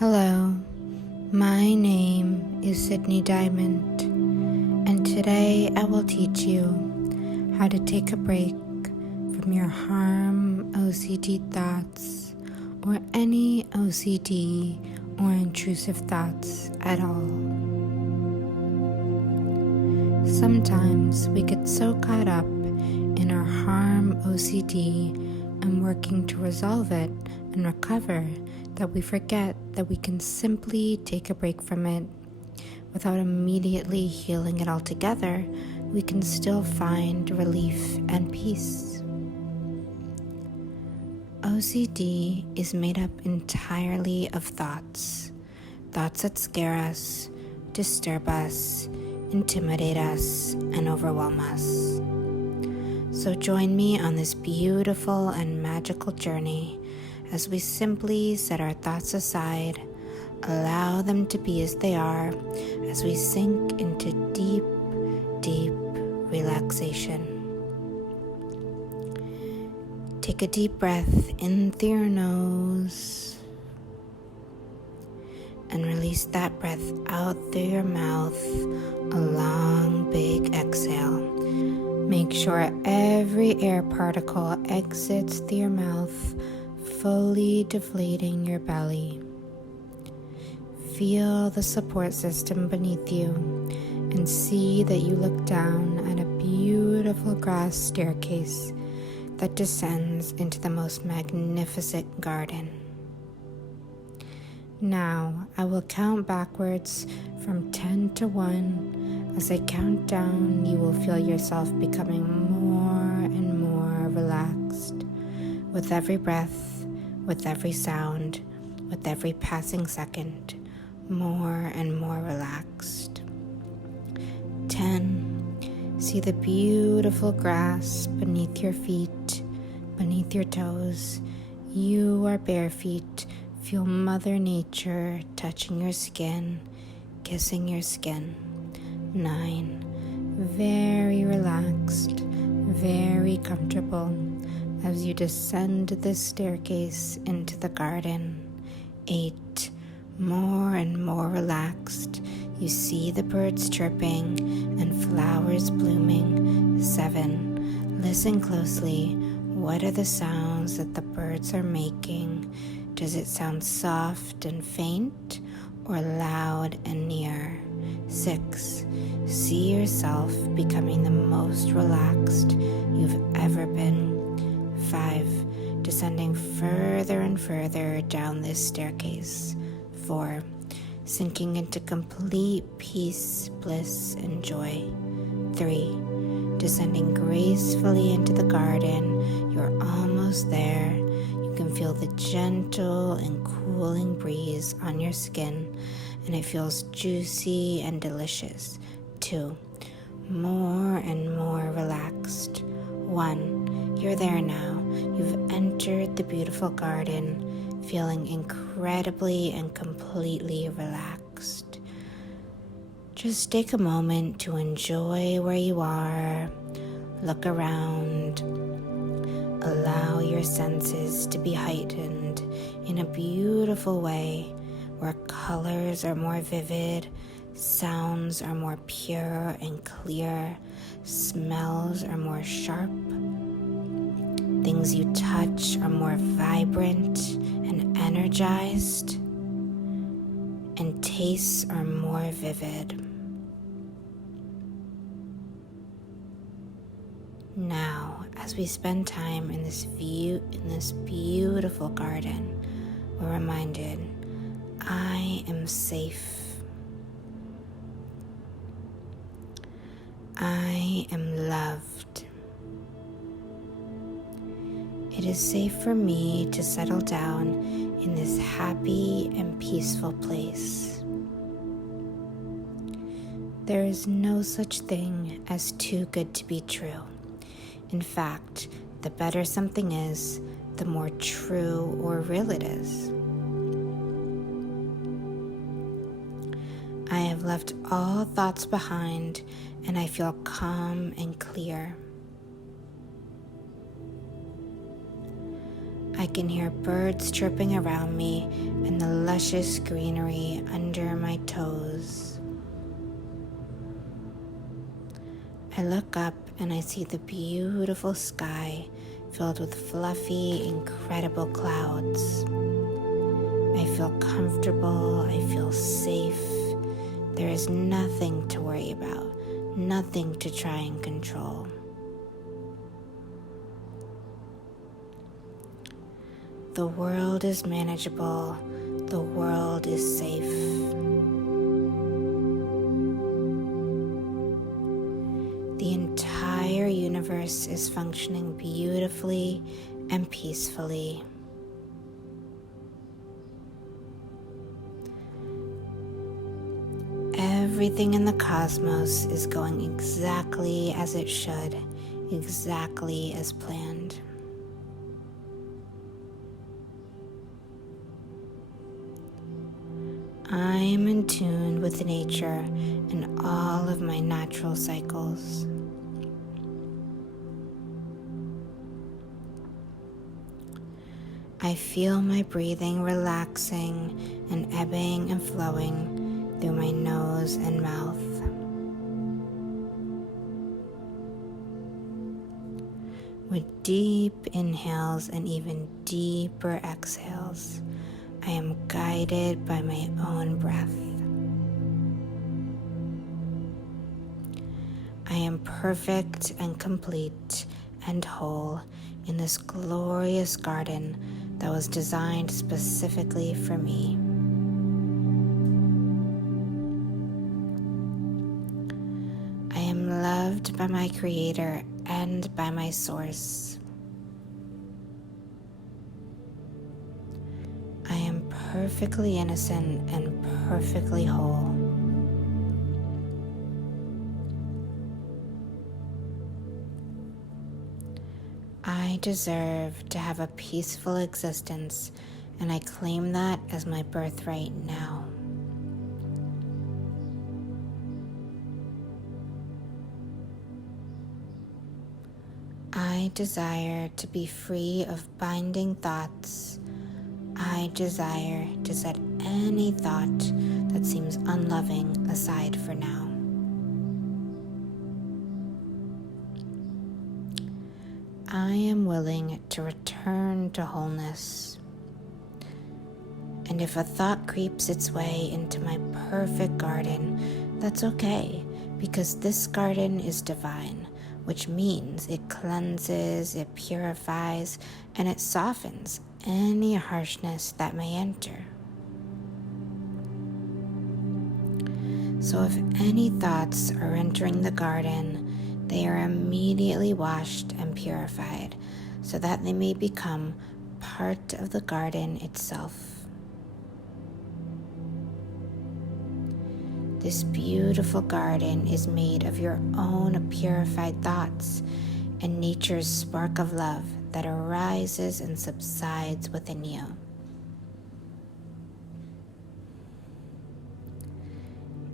Hello, my name is Sydney Dymant, and today I will teach you how to take a break from your harm OCD thoughts or any OCD or intrusive thoughts at all. Sometimes we get so caught up in our harm OCD and working to resolve it and recover that we forget that we can simply take a break from it. Without immediately healing it altogether, we can still find relief and peace. OCD is made up entirely of thoughts that scare us, disturb us, intimidate us, and overwhelm us. So join me on this beautiful and magical journey as we simply set our thoughts aside, allow them to be as they are, as we sink into deep, deep relaxation. Take a deep breath in through your nose and release that breath out through your mouth, a long, big exhale. Make sure every air particle exits through your mouth, fully deflating your belly. Feel the support system beneath you and see that you look down at a beautiful grass staircase that descends into the most magnificent garden. Now I will count backwards from 10 to 1. As I count down, you will feel yourself becoming more and more relaxed. With every breath, with every sound, with every passing second, more and more relaxed. 10. See the beautiful grass beneath your feet, beneath your toes. You are bare feet. Feel Mother Nature touching your skin, kissing your skin. 9. Very relaxed, very comfortable as you descend this staircase into the garden. 8. More and more relaxed. You see the birds chirping and flowers blooming. 7. Listen closely. What are the sounds that the birds are making? Does it sound soft and faint or loud and near? 6. See yourself becoming the most relaxed you've ever been. 5. Descending further and further down this staircase. 4. Sinking into complete peace, bliss, and joy. 3. Descending gracefully into the garden. You're almost there. You can feel the gentle and cooling breeze on your skin, and it feels juicy and delicious. 2. More and more relaxed. 1. You're there now. You've entered the beautiful garden, feeling incredibly and completely relaxed. Just take a moment to enjoy where you are. Look around. Allow your senses to be heightened in a beautiful way where colors are more vivid, sounds are more pure and clear, smells are more sharp, things you touch are more vibrant and energized, and tastes are more vivid. Now, as we spend time in this beautiful garden, we're reminded, I am safe. I am loved. It is safe for me to settle down in this happy and peaceful place. There is no such thing as too good to be true. In fact, the better something is, the more true or real it is. I have left all thoughts behind, and I feel calm and clear. I can hear birds chirping around me, and the luscious greenery under my toes. I look up and I see the beautiful sky filled with fluffy, incredible clouds. I feel comfortable, I feel safe. There is nothing to worry about, nothing to try and control. The world is manageable, the world is safe. The entire universe is functioning beautifully and peacefully. Everything in the cosmos is going exactly as it should, exactly as planned. I am in tune with nature and all of my natural cycles. I feel my breathing relaxing and ebbing and flowing through my nose and mouth. With deep inhales and even deeper exhales, I am guided by my own breath. I am perfect and complete and whole in this glorious garden that was designed specifically for me. I am loved by my Creator and by my Source. I am perfectly innocent and perfectly whole. I deserve to have a peaceful existence, and I claim that as my birthright now. I desire to be free of binding thoughts. I desire to set any thought that seems unloving aside for now. I am willing to return to wholeness. And if a thought creeps its way into my perfect garden, that's okay, because this garden is divine, which means it cleanses, it purifies, and it softens any harshness that may enter. So if any thoughts are entering the garden, they are immediately washed and purified so that they may become part of the garden itself. This beautiful garden is made of your own purified thoughts and nature's spark of love that arises and subsides within you.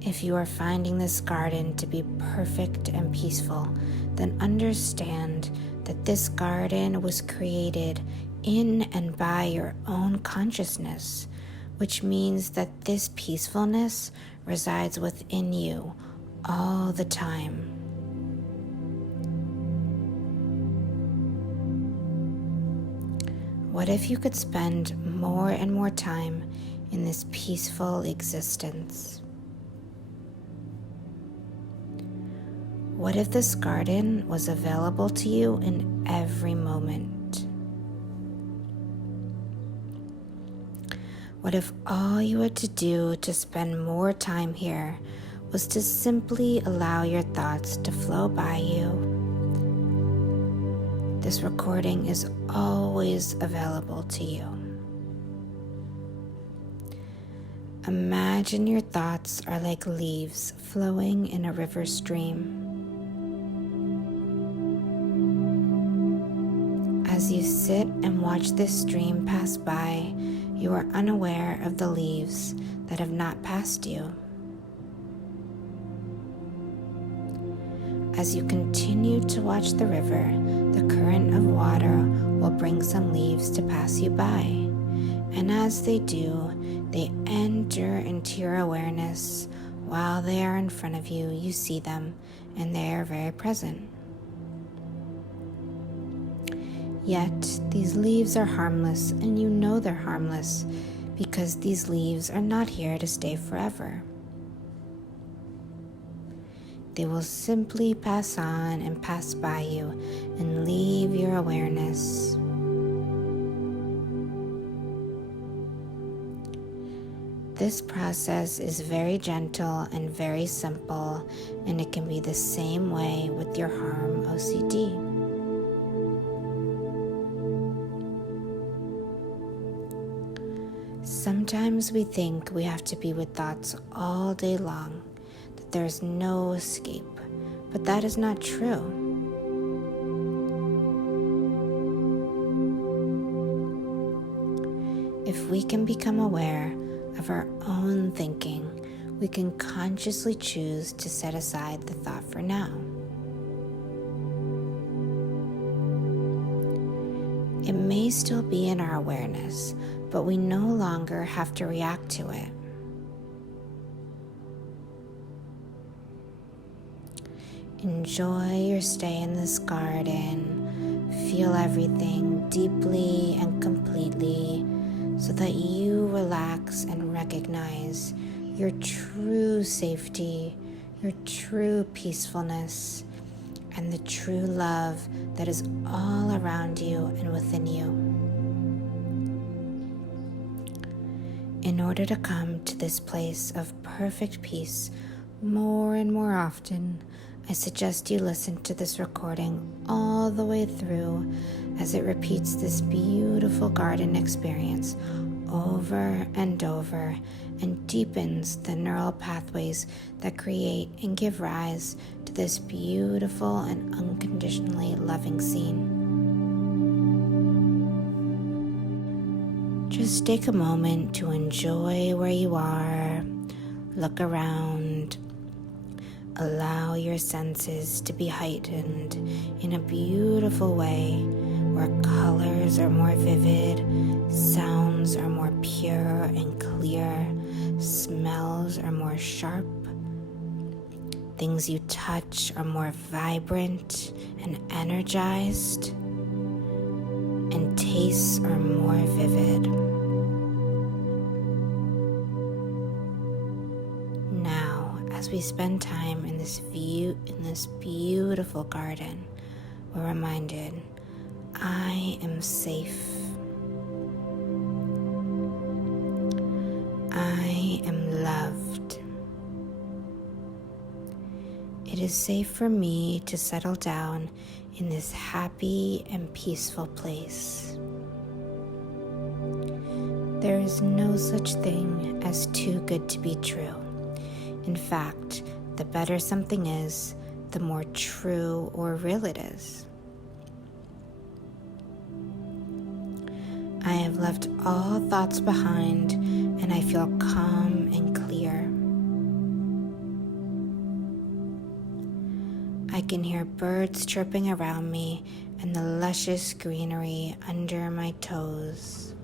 If you are finding this garden to be perfect and peaceful, then understand that this garden was created in and by your own consciousness, which means that this peacefulness resides within you all the time. What if you could spend more and more time in this peaceful existence? What if this garden was available to you in every moment? What if all you had to do to spend more time here was to simply allow your thoughts to flow by you? This recording is always available to you. Imagine your thoughts are like leaves flowing in a river stream. As you sit and watch this stream pass by, you are unaware of the leaves that have not passed you. As you continue to watch the river, the current of water will bring some leaves to pass you by, And as they do, they enter into your awareness. While they are in front of you, you see them, and they are very present. Yet, these leaves are harmless, and you know they're harmless because these leaves are not here to stay forever. They will simply pass on and pass by you and leave your awareness. This process is very gentle and very simple, and it can be the same way with your Harm OCD. Sometimes we think we have to be with thoughts all day long, that there's no escape, but that is not true. If we can become aware of our own thinking, we can consciously choose to set aside the thought for now. It may still be in our awareness, but we no longer have to react to it. Enjoy your stay in this garden. Feel everything deeply and completely so that you relax and recognize your true safety, your true peacefulness, and the true love that is all around you and within you. In order to come to this place of perfect peace more and more often, I suggest you listen to this recording all the way through as it repeats this beautiful garden experience over and over and deepens the neural pathways that create and give rise to this beautiful and unconditionally loving scene. Just take a moment to enjoy where you are, look around, allow your senses to be heightened in a beautiful way where colors are more vivid, sounds are more pure and clear, smells are more sharp, things you touch are more vibrant and energized, and tastes are more vivid. Now, as we spend time in this beautiful garden, we're reminded, I am safe. I am loved. It is safe for me to settle down in this happy and peaceful place. There is no such thing as too good to be true. In fact, the better something is, the more true or real it is. I have left all thoughts behind, and I feel calm and clear. I can hear birds chirping around me and the luscious greenery under my toes.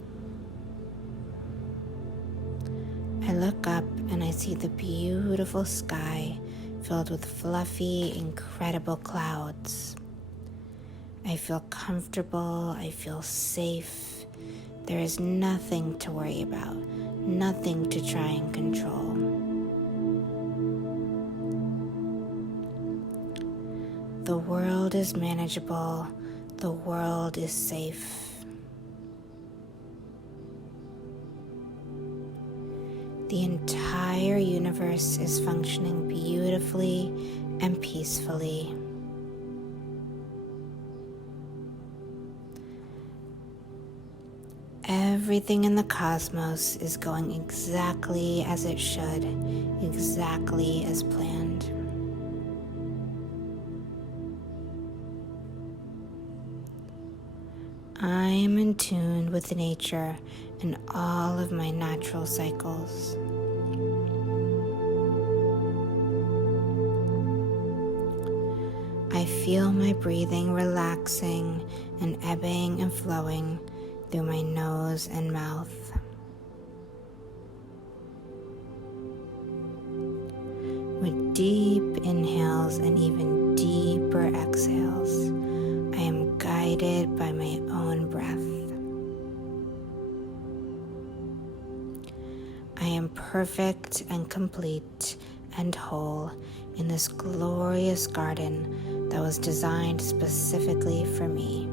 I look up and I see the beautiful sky filled with fluffy, incredible clouds. I feel comfortable, I feel safe. There is nothing to worry about, nothing to try and control. The world is manageable, the world is safe. The entire universe is functioning beautifully and peacefully. Everything in the cosmos is going exactly as it should, exactly as planned. I am in tune with nature and all of my natural cycles. I feel my breathing relaxing and ebbing and flowing through my nose and mouth. With deep inhales and even deeper exhales, I am guided by my own breath. I am perfect and complete and whole in this glorious garden that was designed specifically for me.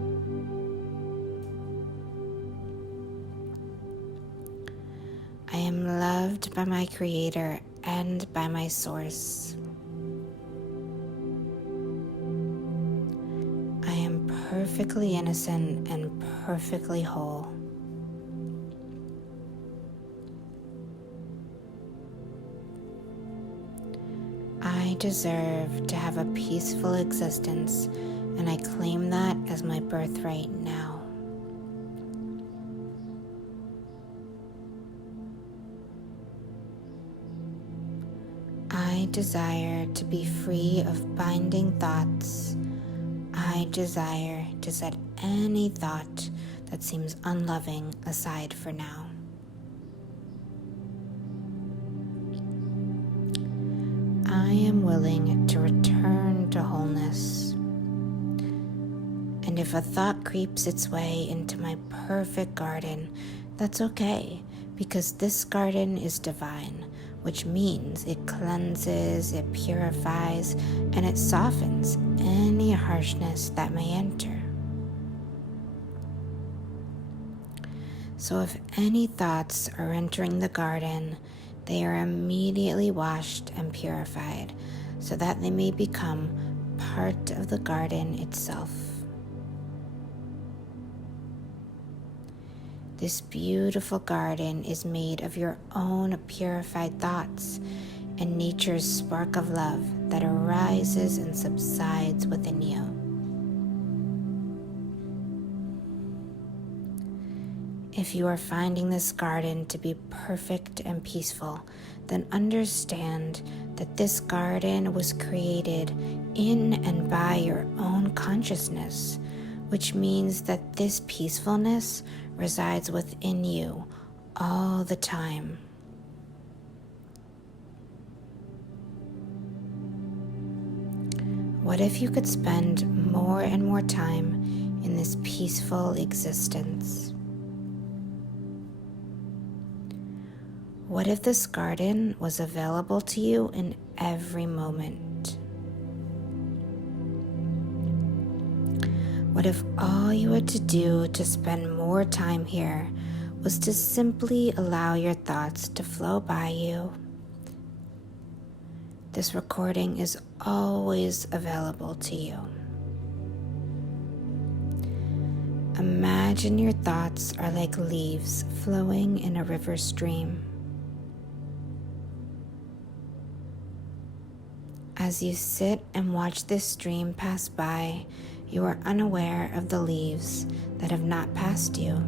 I am loved by my Creator and by my Source. I am perfectly innocent and perfectly whole. I deserve to have a peaceful existence, and I claim that as my birthright now. I desire to be free of binding thoughts. I desire to set any thought that seems unloving aside for now. I am willing to return to wholeness. And if a thought creeps its way into my perfect garden, that's okay, because this garden is divine, which means it cleanses, it purifies, and it softens any harshness that may enter. So if any thoughts are entering the garden, they are immediately washed and purified so that they may become part of the garden itself. This beautiful garden is made of your own purified thoughts and nature's spark of love that arises and subsides within you. If you are finding this garden to be perfect and peaceful, then understand that this garden was created in and by your own consciousness, which means that this peacefulness resides within you all the time. What if you could spend more and more time in this peaceful existence? What if this garden was available to you in every moment? What if all you had to do to spend more time here was to simply allow your thoughts to flow by you? This recording is always available to you. Imagine your thoughts are like leaves flowing in a river stream. As you sit and watch this stream pass by, you are unaware of the leaves that have not passed you.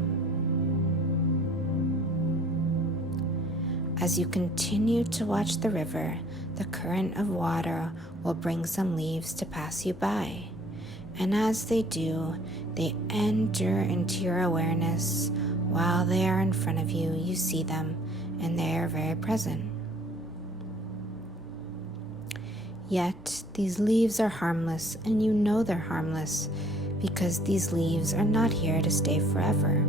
As you continue to watch the river, the current of water will bring some leaves to pass you by. And as they do, they enter into your awareness. While they are in front of you, you see them, and they are very present. Yet, these leaves are harmless, and you know they're harmless because these leaves are not here to stay forever.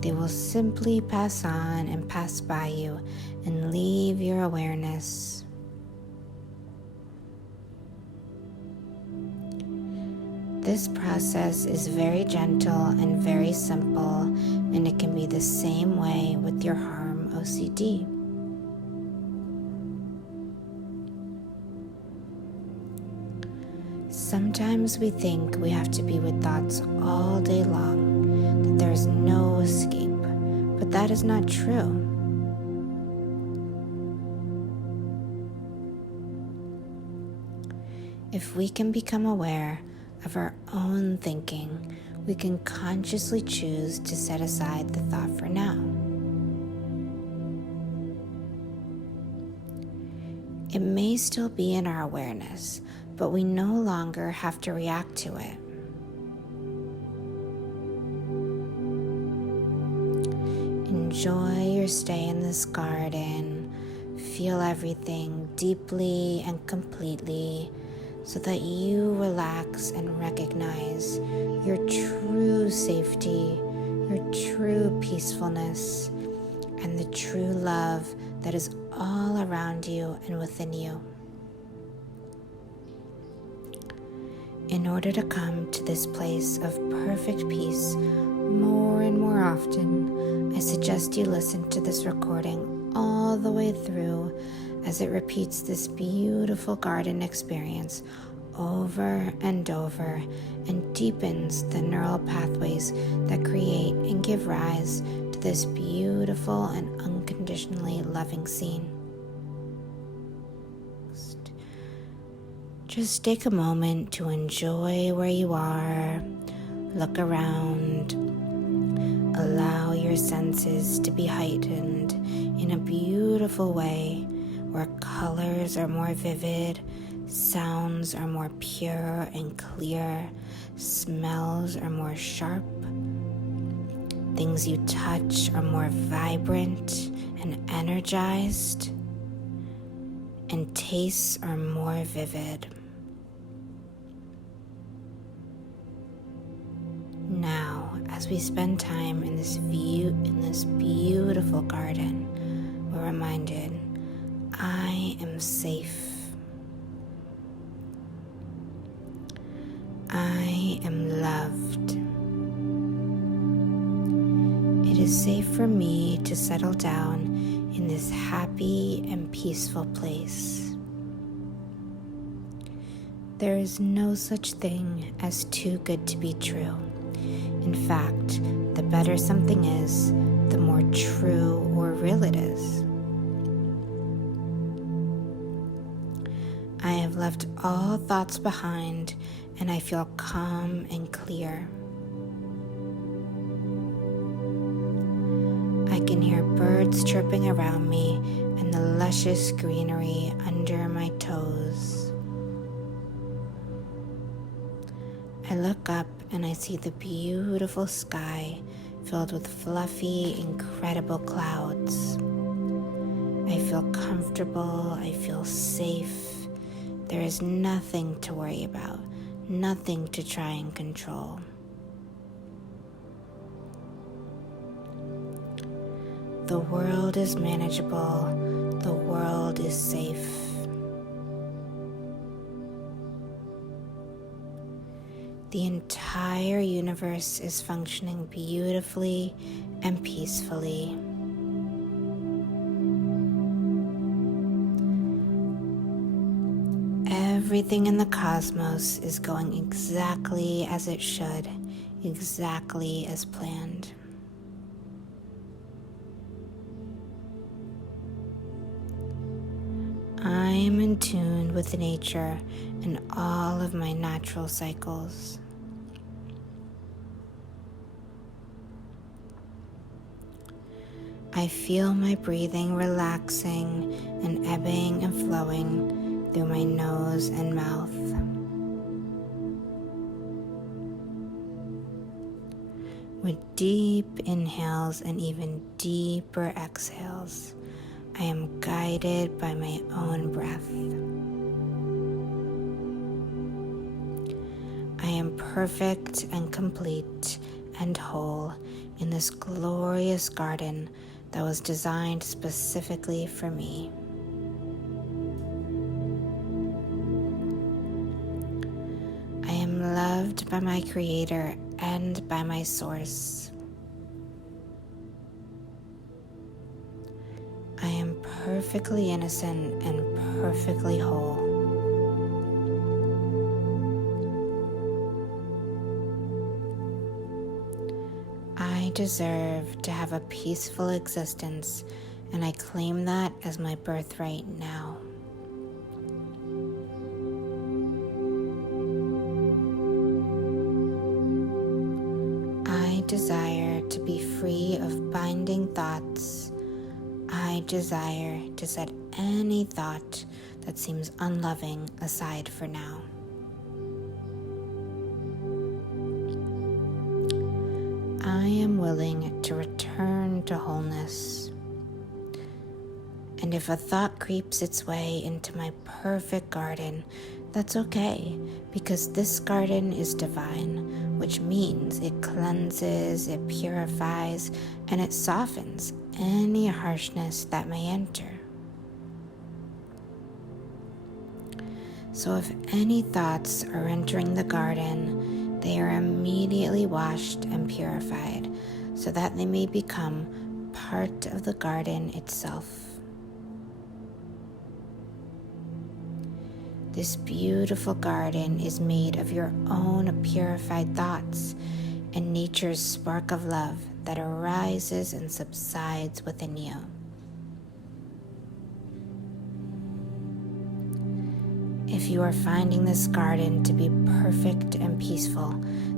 They will simply pass on and pass by you and leave your awareness. This process is very gentle and very simple, and it can be the same way with your Harm OCD. Sometimes we think we have to be with thoughts all day long, that there is no escape, but that is not true. If we can become aware of our own thinking, we can consciously choose to set aside the thought for now. It may still be in our awareness, but we no longer have to react to it. Enjoy your stay in this garden. Feel everything deeply and completely so that you relax and recognize your true safety, your true peacefulness, and the true love that is all around you and within you. In order to come to this place of perfect peace more and more often, I suggest you listen to this recording all the way through as it repeats this beautiful garden experience over and over and deepens the neural pathways that create and give rise to this beautiful and unconditionally loving scene. Just take a moment to enjoy where you are, look around, allow your senses to be heightened in a beautiful way where colors are more vivid, sounds are more pure and clear, smells are more sharp, things you touch are more vibrant and energized, and tastes are more vivid. Now, as we spend time in this beautiful garden, we're reminded, I am safe. I am loved. It is safe for me to settle down in this happy and peaceful place. There is no such thing as too good to be true. In fact, the better something is, the more true or real it is. I have left all thoughts behind, and I feel calm and clear. I can hear birds chirping around me and the luscious greenery under my toes. I look up and I see the beautiful sky filled with fluffy, incredible clouds. I feel comfortable, I feel safe. There is nothing to worry about, nothing to try and control. The world is manageable, the world is safe. The entire universe is functioning beautifully and peacefully. Everything in the cosmos is going exactly as it should, exactly as planned. I am in tune with nature and all of my natural cycles. I feel my breathing relaxing and ebbing and flowing through my nose and mouth. With deep inhales and even deeper exhales, I am guided by my own breath. I am perfect and complete and whole in this glorious garden that was designed specifically for me. I am loved by my Creator and by my Source. I am perfectly innocent and perfectly whole. I deserve to have a peaceful existence, and I claim that as my birthright now. I desire to be free of binding thoughts. I desire to set any thought that seems unloving aside for now. I am willing to return to wholeness. And And if a thought creeps its way into my perfect garden, that's okay, because this garden is divine, which means it cleanses, it purifies, and it softens any harshness that may enter. So if any thoughts are entering the garden, they are immediately washed and purified so that they may become part of the garden itself. This beautiful garden is made of your own purified thoughts and nature's spark of love that arises and subsides within you. If you are finding this garden to be perfect and peaceful,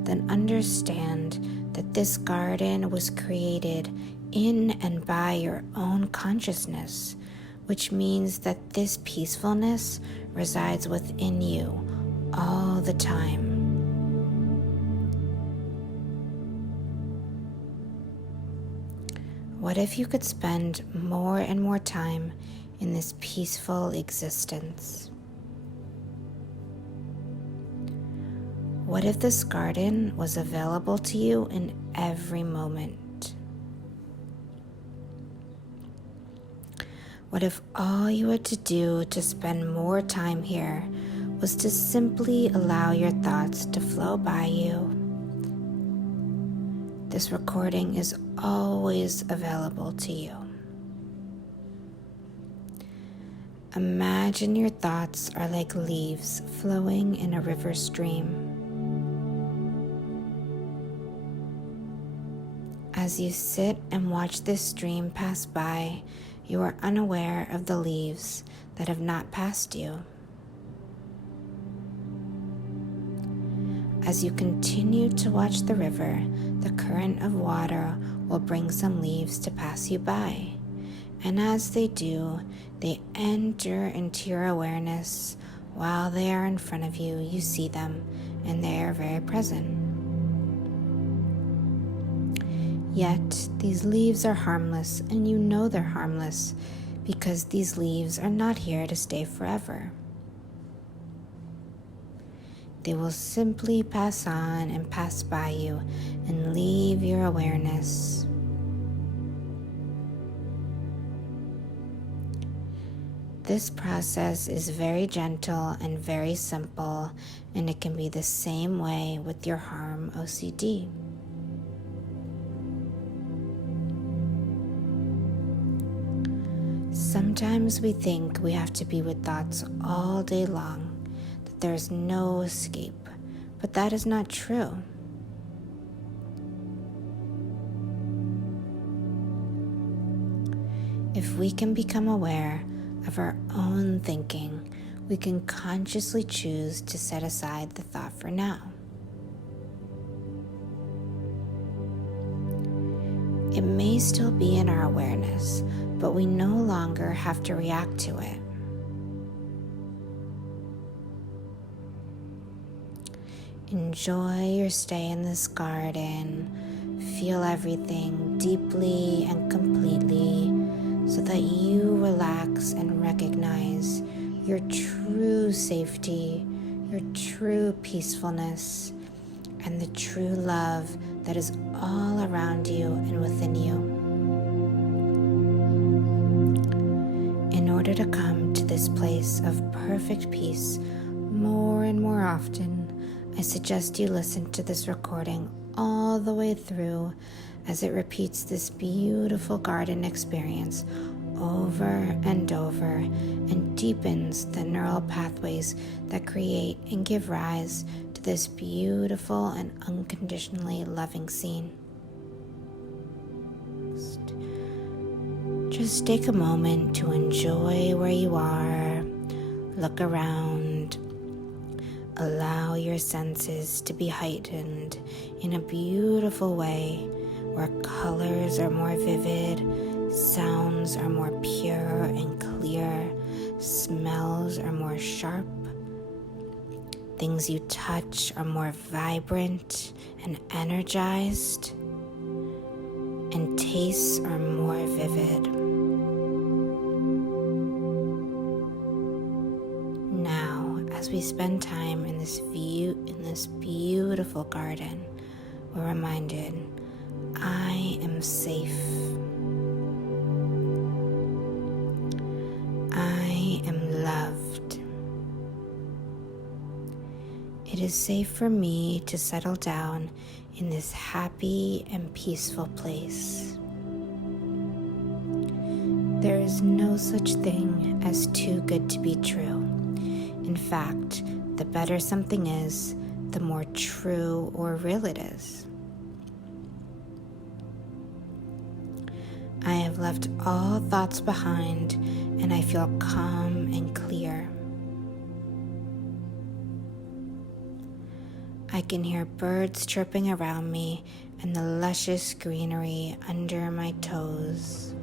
then understand that this garden was created in and by your own consciousness, which means that this peacefulness resides within you all the time. What if you could spend more and more time in this peaceful existence? What if this garden was available to you in every moment? What if all you had to do to spend more time here was to simply allow your thoughts to flow by you? This recording is always available to you. Imagine your thoughts are like leaves flowing in a river stream. As you sit and watch this stream pass by, you are unaware of the leaves that have not passed you. As you continue to watch the river, the current of water will bring some leaves to pass you by. And as they do, they enter into your awareness. While they are in front of you, you see them, and they are very present. Yet, these leaves are harmless, and you know they're harmless because these leaves are not here to stay forever. They will simply pass on and pass by you and leave your awareness. This process is very gentle and very simple, and it can be the same way with your Harm OCD. Sometimes we think we have to be with thoughts all day long, that there's no escape, but that is not true. If we can become aware of our own thinking, we can consciously choose to set aside the thought for now. It may still be in our awareness, but we no longer have to react to it. Enjoy your stay in this garden. Feel everything deeply and completely so that you relax and recognize your true safety, your true peacefulness, and the true love that is all around you and within you. In order to come to this place of perfect peace more and more often, I suggest you listen to this recording all the way through as it repeats this beautiful garden experience over and over and deepens the neural pathways that create and give rise to this beautiful and unconditionally loving scene. Just take a moment to enjoy where you are, look around, allow your senses to be heightened in a beautiful way where colors are more vivid, sounds are more pure and clear, smells are more sharp, things you touch are more vibrant and energized, and tastes are more vivid. as we spend time in this beautiful garden, we're reminded, I am safe. I am loved. It is safe for me to settle down in this happy and peaceful place. There is no such thing as too good to be true. In fact, the better something is, the more true or real it is. I have left all thoughts behind, and I feel calm and clear. I can hear birds chirping around me and the luscious greenery under my toes.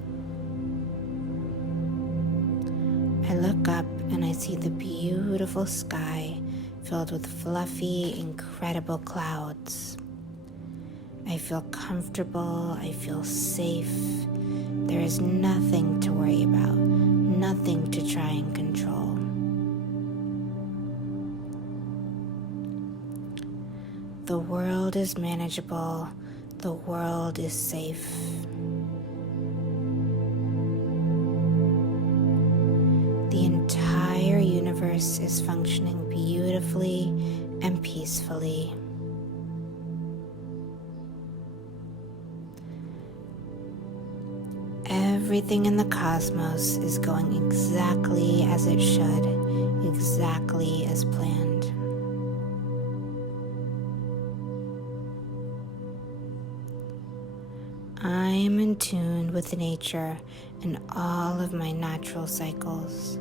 I look up and I see the beautiful sky filled with fluffy, incredible clouds. I feel comfortable, I feel safe. There is nothing to worry about, nothing to try and control. The world is manageable, the world is safe. The entire universe is functioning beautifully and peacefully. Everything in the cosmos is going exactly as it should, exactly as planned. I am in tune with nature and all of my natural cycles.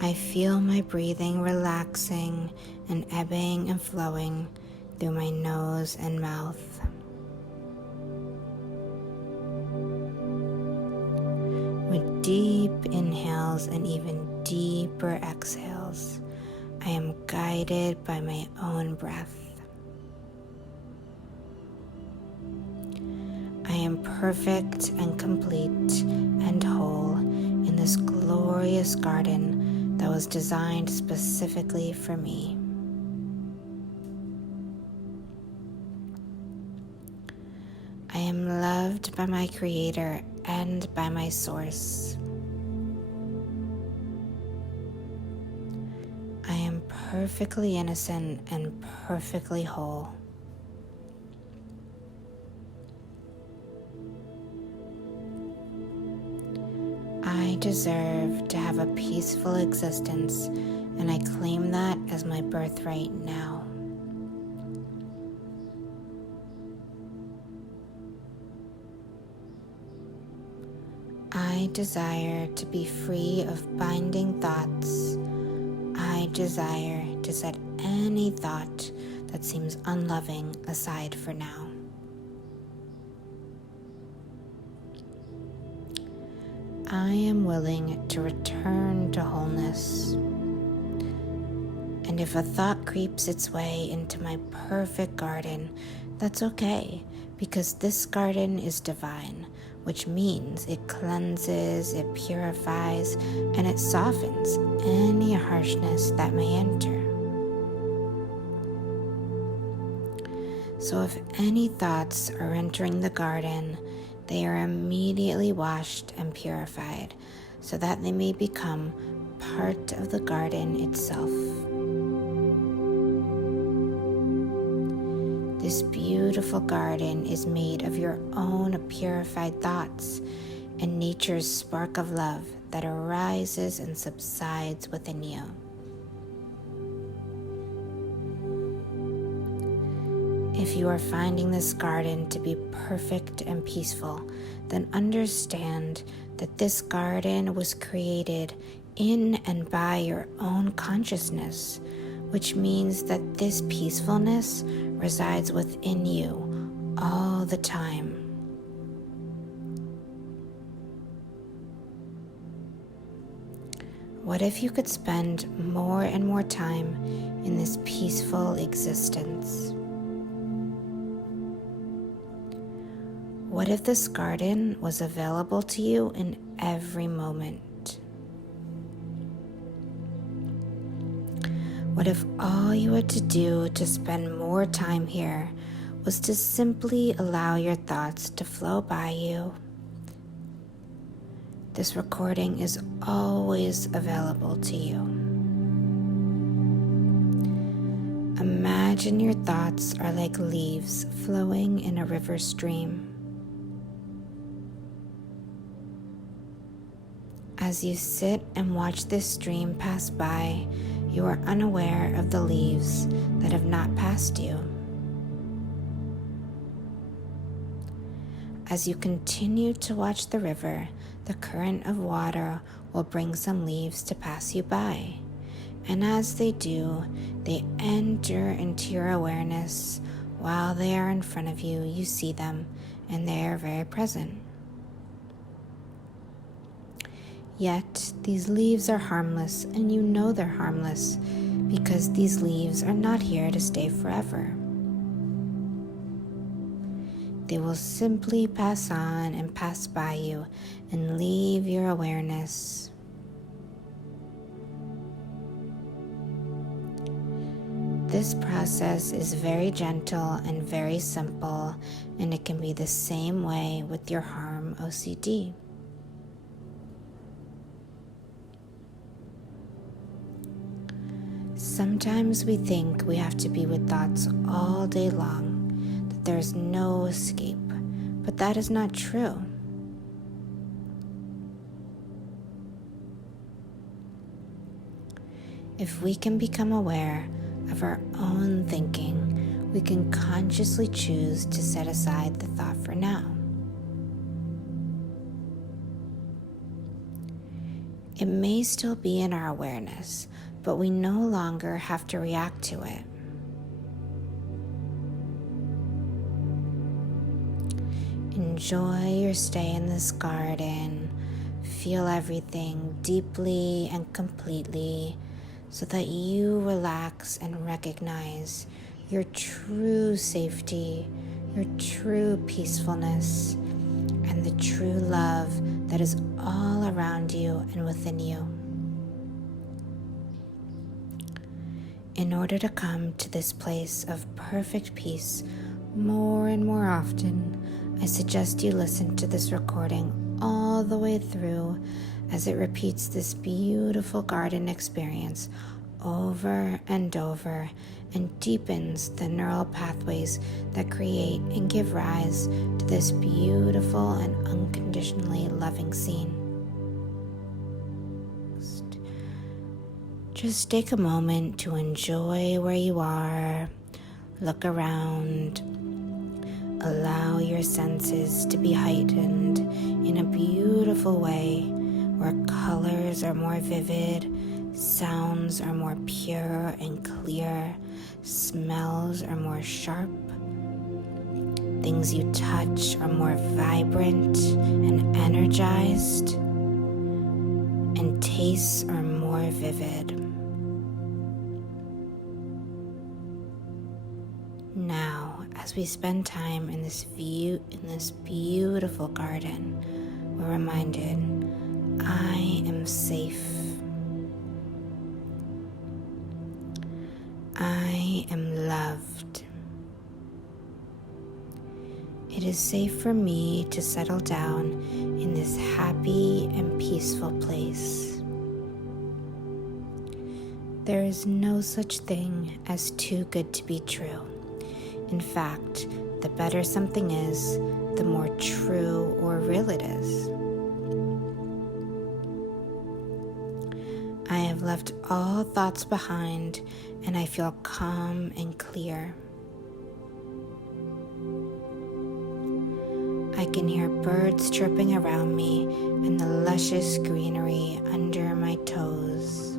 I feel my breathing relaxing and ebbing and flowing through my nose and mouth. With deep inhales and even deeper exhales, I am guided by my own breath. I am perfect and complete and whole in this glorious garden that was designed specifically for me. I am loved by my Creator and by my Source. I am perfectly innocent and perfectly whole. I deserve to have a peaceful existence, and I claim that as my birthright now. I desire to be free of binding thoughts. I desire to set any thought that seems unloving aside for now. I am willing to return to wholeness. And if a thought creeps its way into my perfect garden, that's okay, because this garden is divine, which means it cleanses, it purifies, and it softens any harshness that may enter. So if any thoughts are entering the garden, they are immediately washed and purified so that they may become part of the garden itself. This beautiful garden is made of your own purified thoughts and nature's spark of love that arises and subsides within you. If you are finding this garden to be perfect and peaceful, then understand that this garden was created in and by your own consciousness, which means that this peacefulness resides within you all the time. What if you could spend more and more time in this peaceful existence? What if this garden was available to you in every moment. What if all you had to do to spend more time here was to simply allow your thoughts to flow by you? This recording is always available to you. Imagine your thoughts are like leaves flowing in a river stream. As you sit and watch this stream pass by, you are unaware of the leaves that have not passed you. As you continue to watch the river, the current of water will bring some leaves to pass you by. And as they do, they enter into your awareness. While they are in front of you, you see them, and they are very present. Yet, these leaves are harmless, and you know they're harmless because these leaves are not here to stay forever. They will simply pass on and pass by you and leave your awareness. This process is very gentle and very simple, and it can be the same way with your Harm OCD. Sometimes we think we have to be with thoughts all day long, that there's no escape, but that is not true. If we can become aware of our own thinking, we can consciously choose to set aside the thought for now. It may still be in our awareness, but we no longer have to react to it. Enjoy your stay in this garden. Feel everything deeply and completely so that you relax and recognize your true safety, your true peacefulness, and the true love that is all around you and within you. In order to come to this place of perfect peace more and more often, I suggest you listen to this recording all the way through as it repeats this beautiful garden experience over and over and deepens the neural pathways that create and give rise to this beautiful and unconditionally loving scene. Just take a moment to enjoy where you are, look around, allow your senses to be heightened in a beautiful way where colors are more vivid, sounds are more pure and clear, smells are more sharp, things you touch are more vibrant and energized, and tastes are more vivid. Now, as we spend time in this beautiful garden, we're reminded, I am safe. I am loved. It is safe for me to settle down in this happy and peaceful place. There is no such thing as too good to be true. In fact, the better something is, the more true or real it is. I have left all thoughts behind, and I feel calm and clear. I can hear birds chirping around me and the luscious greenery under my toes.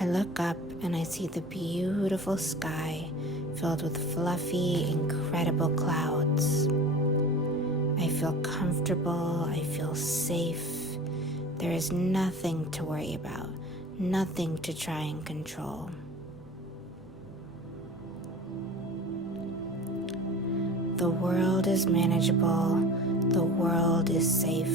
I look up and I see the beautiful sky filled with fluffy, incredible clouds. I feel comfortable, I feel safe. There is nothing to worry about, nothing to try and control. The world is manageable, The world is safe.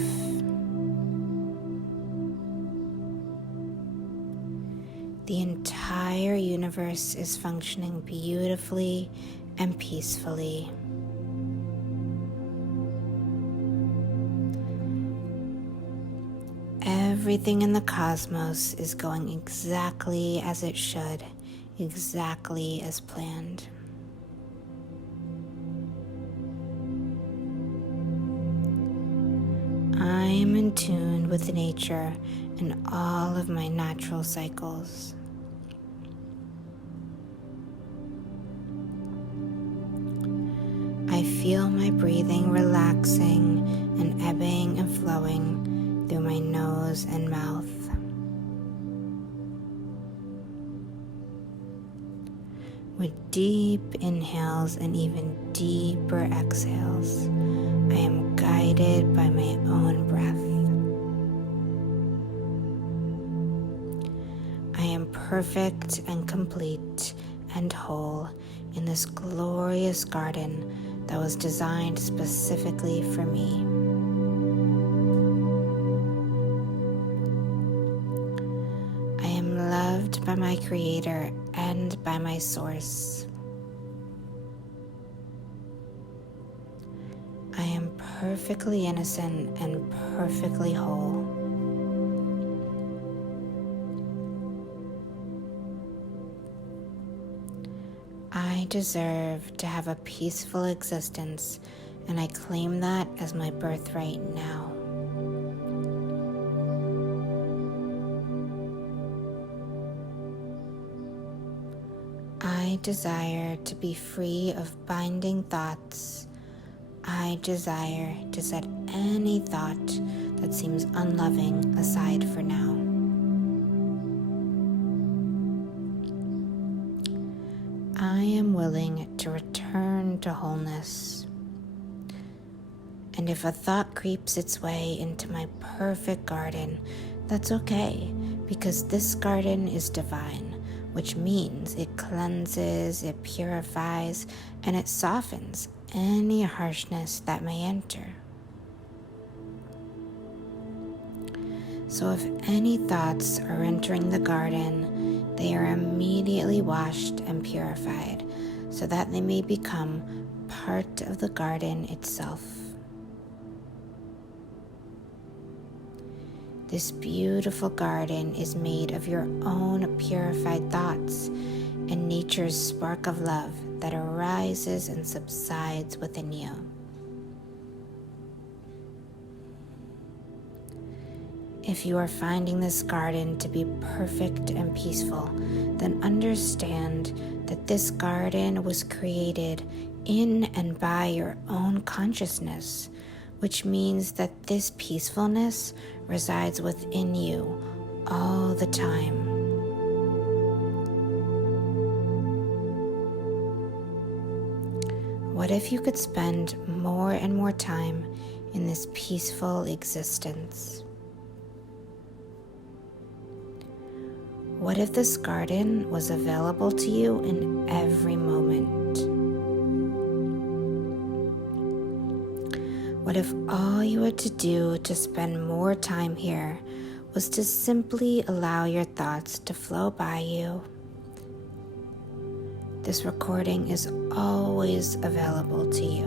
The entire universe is functioning beautifully and peacefully. Everything in the cosmos is going exactly as it should, exactly as planned. I am in tune with nature and all of my natural cycles. I feel my breathing relaxing and ebbing and flowing through my nose and mouth. With deep inhales and even deeper exhales, I am guided by my own breath. I am perfect and complete and whole in this glorious garden that was designed specifically for me. I am loved by my Creator and by my Source. I am perfectly innocent and perfectly whole. I deserve to have a peaceful existence, and I claim that as my birthright now. I desire to be free of binding thoughts. I desire to set any thought that seems unloving aside for now. I am willing to return to wholeness. And if a thought creeps its way into my perfect garden, that's okay, because this garden is divine, which means it cleanses, it purifies, and it softens any harshness that may enter. So if any thoughts are entering the garden, they are immediately washed and purified so that they may become part of the garden itself. This beautiful garden is made of your own purified thoughts and nature's spark of love that arises and subsides within you. If you are finding this garden to be perfect and peaceful, then understand that this garden was created in and by your own consciousness, which means that this peacefulness resides within you all the time. What if you could spend more and more time in this peaceful existence? What if this garden was available to you in every moment? What if all you had to do to spend more time here was to simply allow your thoughts to flow by you? This recording is always available to you.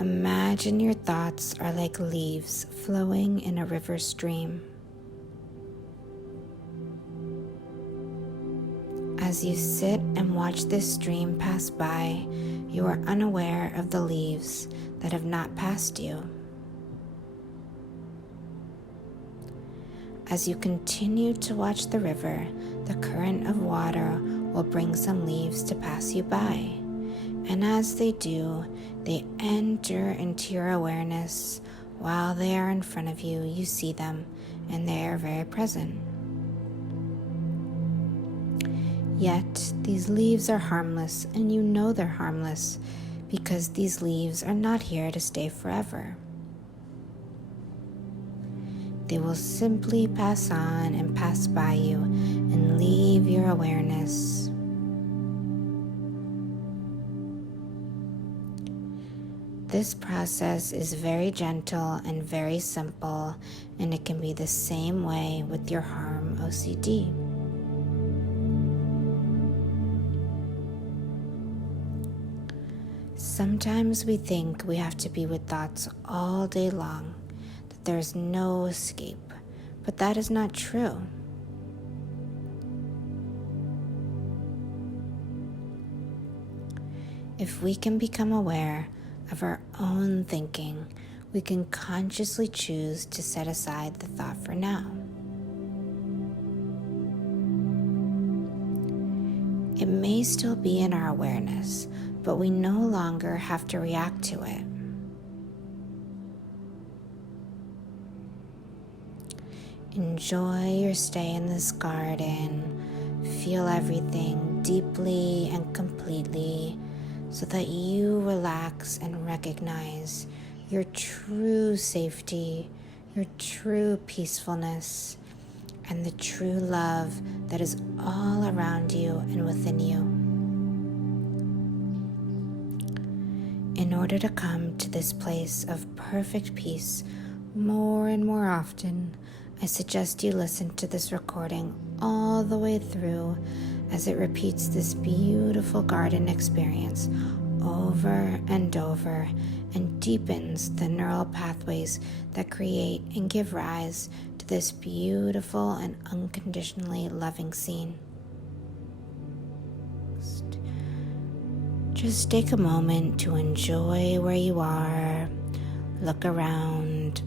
Imagine your thoughts are like leaves flowing in a river stream. As you sit and watch this stream pass by, you are unaware of the leaves that have not passed you. As you continue to watch the river, the current of water will bring some leaves to pass you by. And as they do, they enter into your awareness. While they are in front of you, you see them, and they are very present. Yet, these leaves are harmless, and you know they're harmless because these leaves are not here to stay forever. They will simply pass on and pass by you and leave your awareness. This process is very gentle and very simple, and it can be the same way with your Harm OCD. Sometimes we think we have to be with thoughts all day long, that there's no escape, but that is not true. If we can become aware of our own thinking, we can consciously choose to set aside the thought for now. It may still be in our awareness, but we no longer have to react to it. Enjoy your stay in this garden. Feel everything deeply and completely so that you relax and recognize your true safety, your true peacefulness, and the true love that is all around you and within you. In order to come to this place of perfect peace more and more often, I suggest you listen to this recording all the way through as it repeats this beautiful garden experience over and over and deepens the neural pathways that create and give rise to this beautiful and unconditionally loving scene. Just take a moment to enjoy where you are, look around,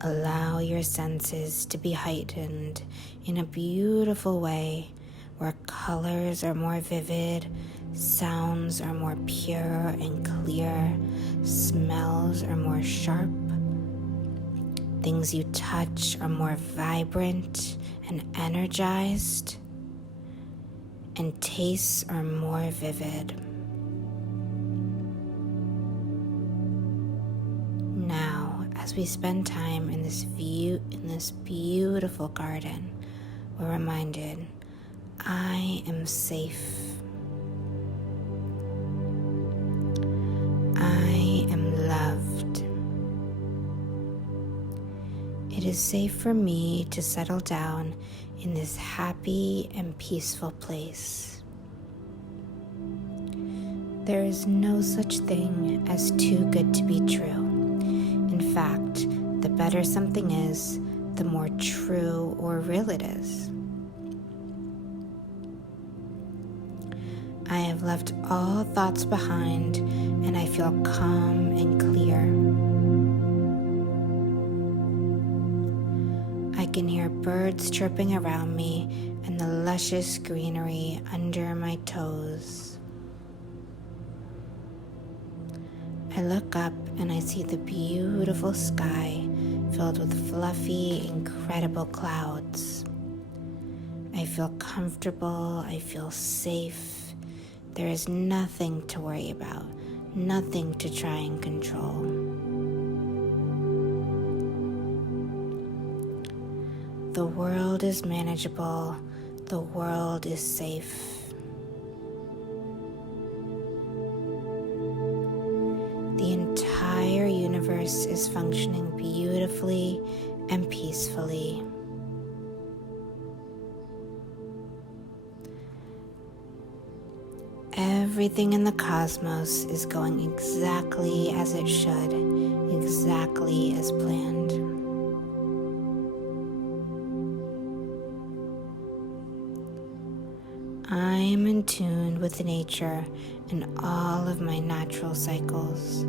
allow your senses to be heightened in a beautiful way where colors are more vivid, sounds are more pure and clear, smells are more sharp, things you touch are more vibrant and energized, and tastes are more vivid. Now, as we spend time in this beautiful garden, we're reminded, I am safe. I am loved. It is safe for me to settle down in this happy and peaceful place. There is no such thing as too good to be true. In fact, the better something is, the more true or real it is. I have left all thoughts behind, and I feel calm and clear. I can hear birds chirping around me and the luscious greenery under my toes. I look up and I see the beautiful sky filled with fluffy, incredible clouds. I feel comfortable, I feel safe. There is nothing to worry about, nothing to try and control. The world is manageable, the world is safe. The entire universe is functioning beautifully and peacefully. Everything in the cosmos is going exactly as it should, exactly as planned. I am in tune with nature and all of my natural cycles.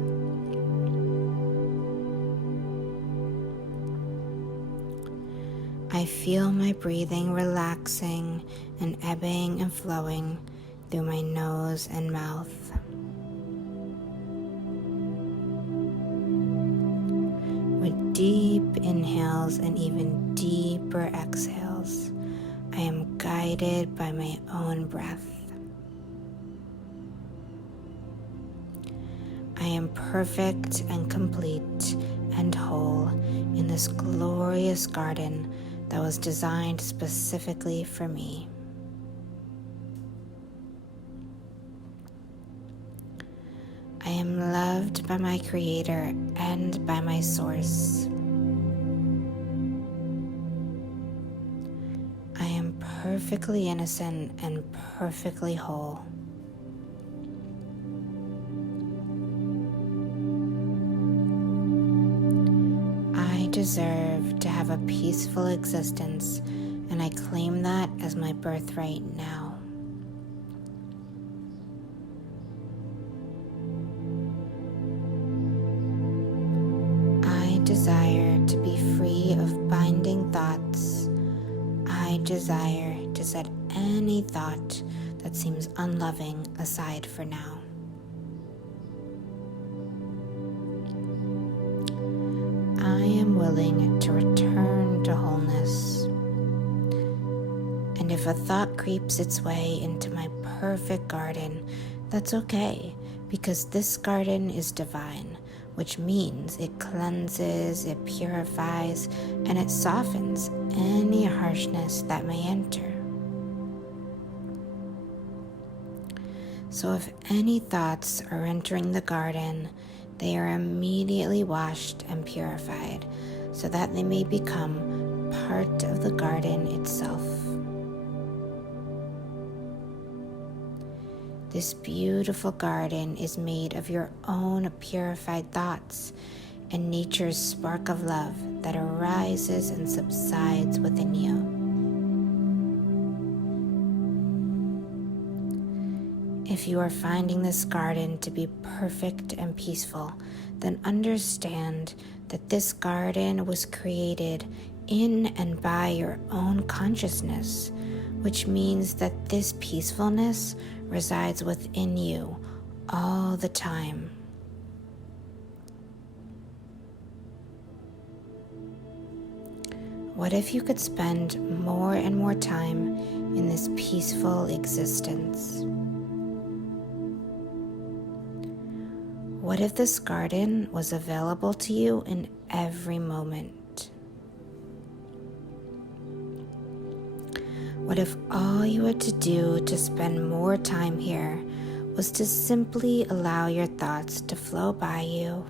I feel my breathing relaxing and ebbing and flowing through my nose and mouth. With deep inhales and even deeper exhales, I am guided by my own breath. I am perfect and complete and whole in this glorious garden that was designed specifically for me. I am loved by my Creator and by my Source. I am perfectly innocent and perfectly whole. I deserve to have a peaceful existence, and I claim that as my birthright now. I desire to be free of binding thoughts. I desire to set any thought that seems unloving aside for now. I am willing to return to wholeness. And if a thought creeps its way into my perfect garden, that's okay, because this garden is divine, which means it cleanses, it purifies, and it softens any harshness that may enter. So if any thoughts are entering the garden, they are immediately washed and purified so that they may become part of the garden itself. This beautiful garden is made of your own purified thoughts and nature's spark of love that arises and subsides within you. If you are finding this garden to be perfect and peaceful, then understand that this garden was created in and by your own consciousness, which means that this peacefulness resides within you all the time. What if you could spend more and more time in this peaceful existence? What if this garden was available to you in every moment? What if all you had to do to spend more time here was to simply allow your thoughts to flow by you?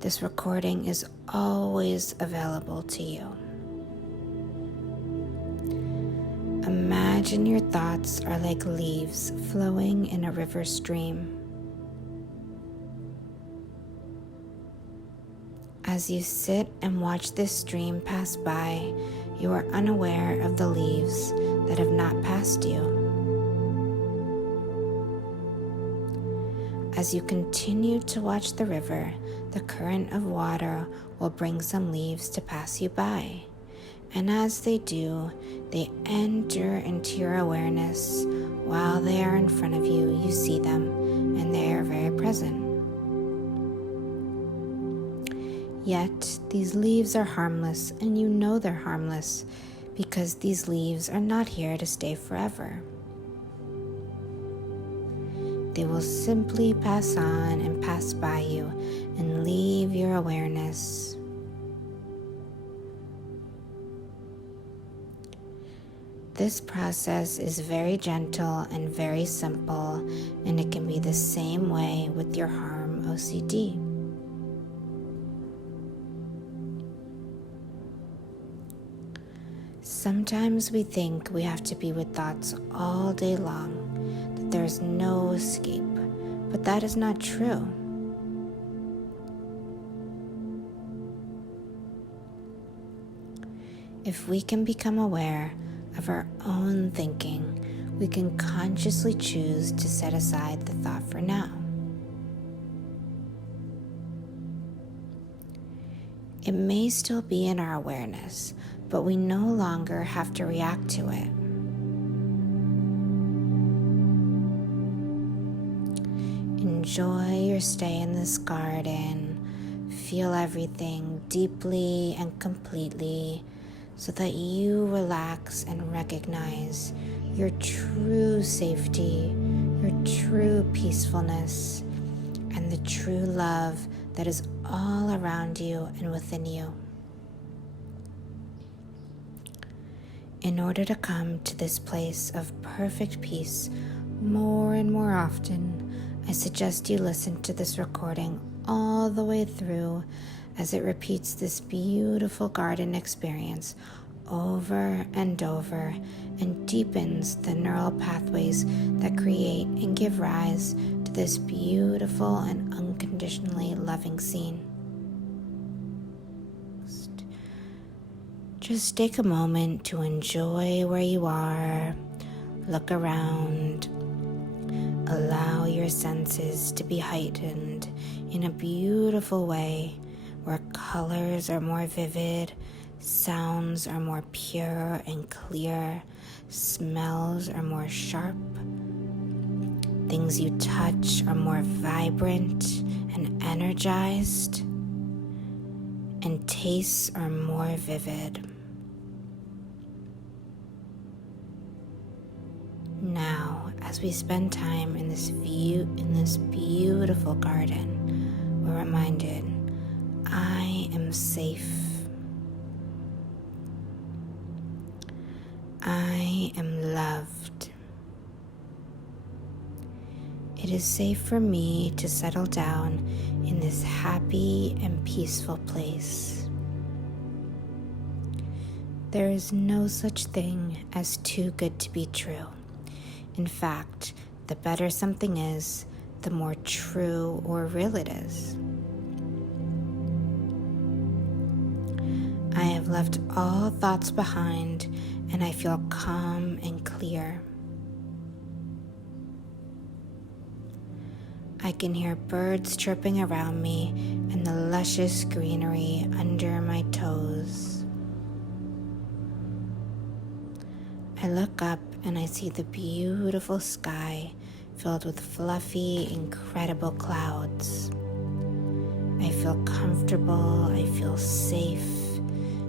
This recording is always available to you. Imagine your thoughts are like leaves flowing in a river stream. As you sit and watch this stream pass by, you are unaware of the leaves that have not passed you. As you continue to watch the river, the current of water will bring some leaves to pass you by. And as they do, they enter into your awareness. While they are in front of you, you see them, and they are very present. Yet, these leaves are harmless, and you know they're harmless because these leaves are not here to stay forever. They will simply pass on and pass by you and leave your awareness. This process is very gentle and very simple, and it can be the same way with your Harm OCD. Sometimes we think we have to be with thoughts all day long, that there is no escape, but that is not true. If we can become aware of our own thinking, we can consciously choose to set aside the thought for now. It may still be in our awareness, but we no longer have to react to it. Enjoy your stay in this garden. Feel everything deeply and completely so that you relax and recognize your true safety, your true peacefulness, and the true love that is all around you and within you. In order to come to this place of perfect peace more and more often, I suggest you listen to this recording all the way through as it repeats this beautiful garden experience over and over and deepens the neural pathways that create and give rise to this beautiful and unconditionally loving scene. Just take a moment to enjoy where you are, look around, allow your senses to be heightened in a beautiful way where colors are more vivid, sounds are more pure and clear, smells are more sharp, things you touch are more vibrant and energized, and tastes are more vivid. Now, as we spend time in this beautiful garden, we're reminded, I am safe. I am loved. It is safe for me to settle down in this happy and peaceful place. There is no such thing as too good to be true. In fact, the better something is, the more true or real it is. I have left all thoughts behind, and I feel calm and clear. I can hear birds chirping around me and the luscious greenery under my toes. I look up and I see the beautiful sky filled with fluffy, incredible clouds. I feel comfortable, I feel safe.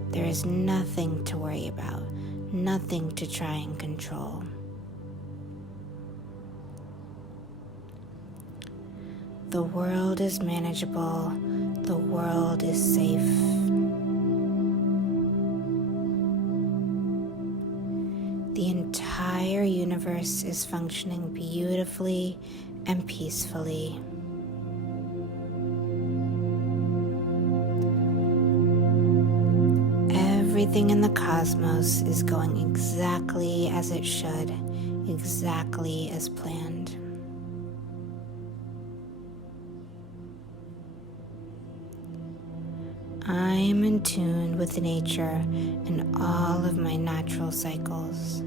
There is nothing to worry about, nothing to try and control. The world is manageable, the world is safe. The entire universe is functioning beautifully and peacefully. Everything in the cosmos is going exactly as it should, exactly as planned. I am in tune with nature and all of my natural cycles.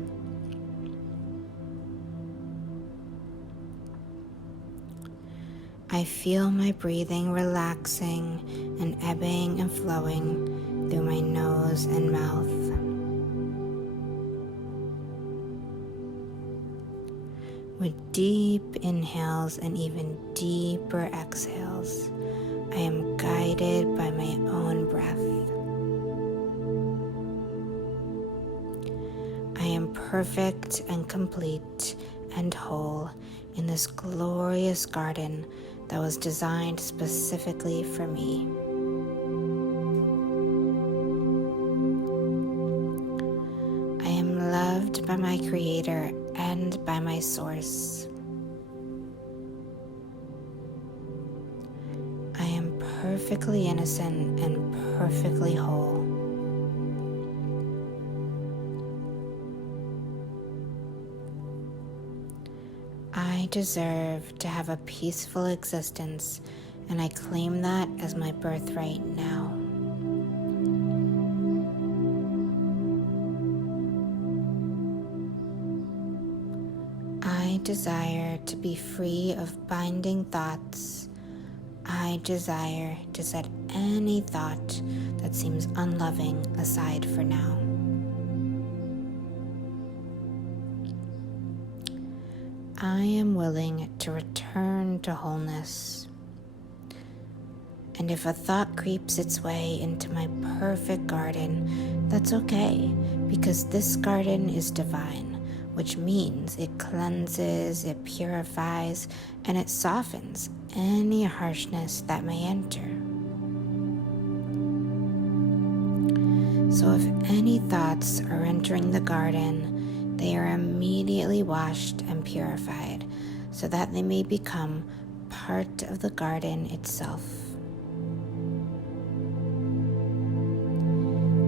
I feel my breathing relaxing and ebbing and flowing through my nose and mouth. With deep inhales and even deeper exhales, I am guided by my own breath. I am perfect and complete and whole in this glorious garden that was designed specifically for me. I am loved by my Creator and by my Source. I am perfectly innocent and perfectly whole. I deserve to have a peaceful existence, and I claim that as my birthright now. I desire to be free of binding thoughts. I desire to set any thought that seems unloving aside for now. I am willing to return to wholeness. And if a thought creeps its way into my perfect garden, that's okay, because this garden is divine, which means it cleanses, it purifies, and it softens any harshness that may enter. So if any thoughts are entering the garden, they are immediately washed and purified, so that they may become part of the garden itself.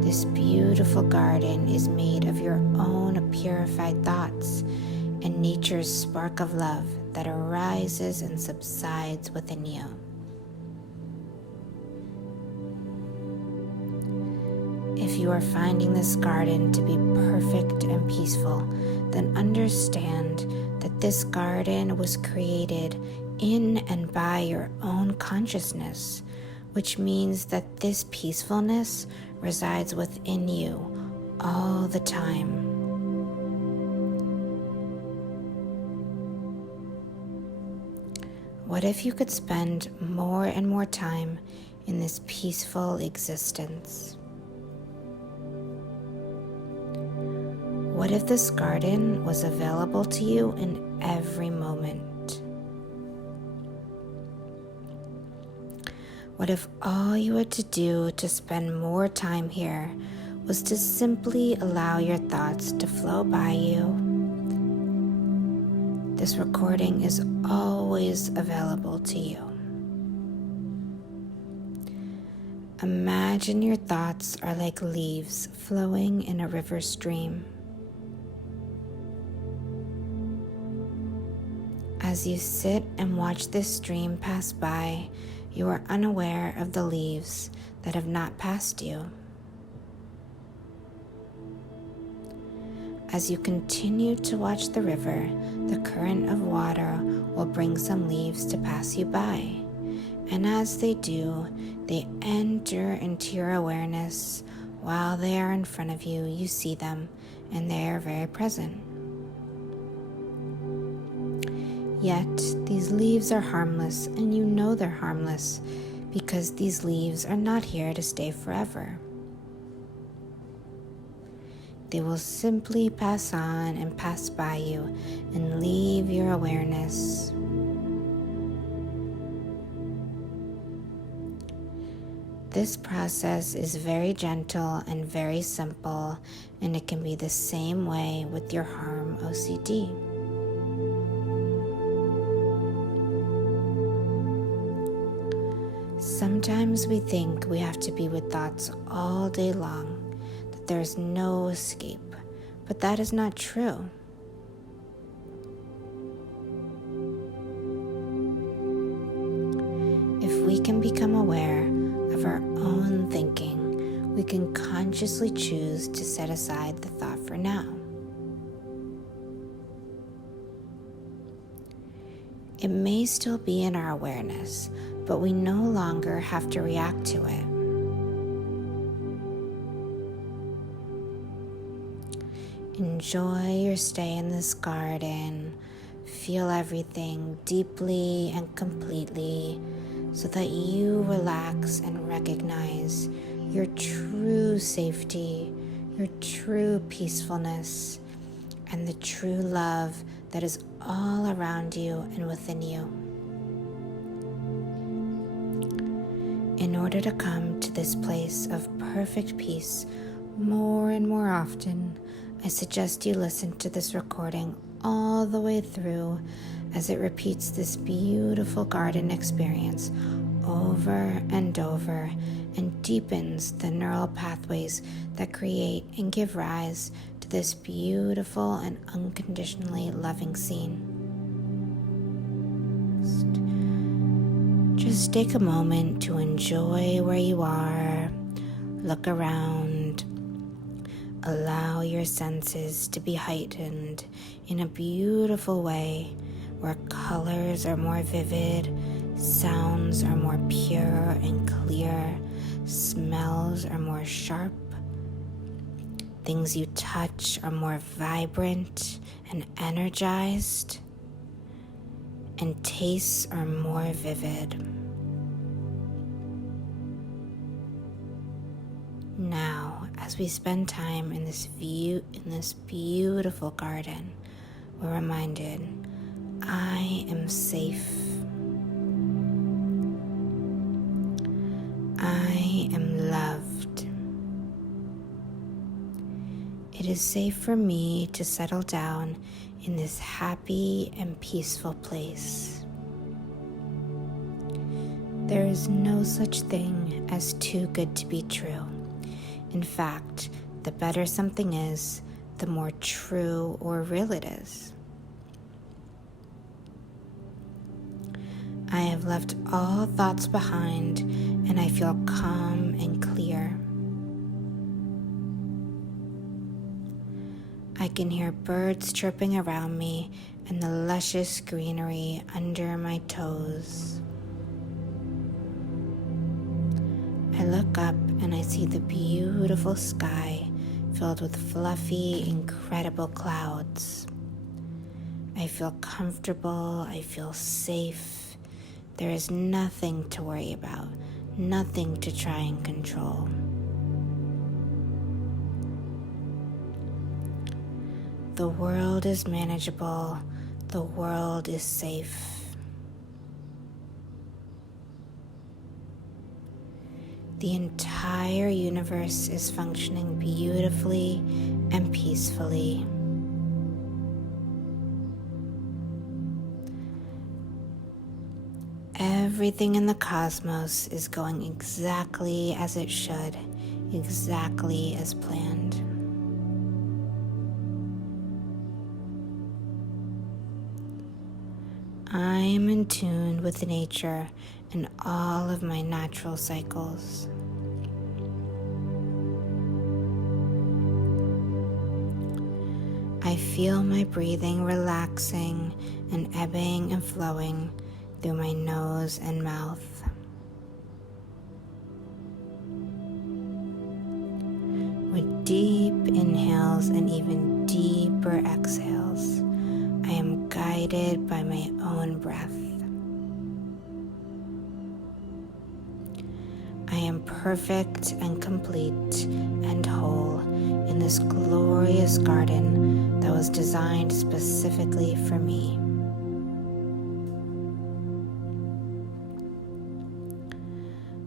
This beautiful garden is made of your own purified thoughts and nature's spark of love that arises and subsides within you. If you are finding this garden to be perfect and peaceful, then understand that this garden was created in and by your own consciousness, which means that this peacefulness resides within you all the time. What if you could spend more and more time in this peaceful existence? What if this garden was available to you in every moment? What if all you had to do to spend more time here was to simply allow your thoughts to flow by you? This recording is always available to you. Imagine your thoughts are like leaves flowing in a river stream. As you sit and watch this stream pass by, you are unaware of the leaves that have not passed you. As you continue to watch the river, the current of water will bring some leaves to pass you by. And as they do, they enter into your awareness. While they are in front of you, you see them, and they are very present. Yet, these leaves are harmless, and you know they're harmless because these leaves are not here to stay forever. They will simply pass on and pass by you and leave your awareness. This process is very gentle and very simple, and it can be the same way with your Harm OCD. Sometimes we think we have to be with thoughts all day long, that there is no escape, but that is not true. If we can become aware of our own thinking, we can consciously choose to set aside the thought for now. It may still be in our awareness, but we no longer have to react to it. Enjoy your stay in this garden. Feel everything deeply and completely so that you relax and recognize your true safety, your true peacefulness, and the true love that is all around you and within you. In order to come to this place of perfect peace more and more often, I suggest you listen to this recording all the way through as it repeats this beautiful garden experience over and over and deepens the neural pathways that create and give rise to this beautiful and unconditionally loving scene. Just take a moment to enjoy where you are, look around, allow your senses to be heightened in a beautiful way where colors are more vivid, sounds are more pure and clear, smells are more sharp, things you touch are more vibrant and energized, and tastes are more vivid. Now, as we spend time in this beautiful garden, we're reminded, I am safe. I am loved. It It is safe for me to settle down in this happy and peaceful place. There is no such thing as too good to be true. In fact, the better something is, the more true or real it is. I have left all thoughts behind, and I feel calm and clear. I can hear birds chirping around me and the luscious greenery under my toes. I look up and I see the beautiful sky filled with fluffy, incredible clouds. I feel comfortable, I feel safe. There is nothing to worry about, nothing to try and control. The world is manageable, the world is safe. The entire universe is functioning beautifully and peacefully. Everything in the cosmos is going exactly as it should, exactly as planned. I am in tune with nature and all of my natural cycles. I feel my breathing relaxing and ebbing and flowing through my nose and mouth. With deep inhales and even deeper exhales, I am guided by my own breath. I am perfect and complete and whole in this glorious garden that was designed specifically for me.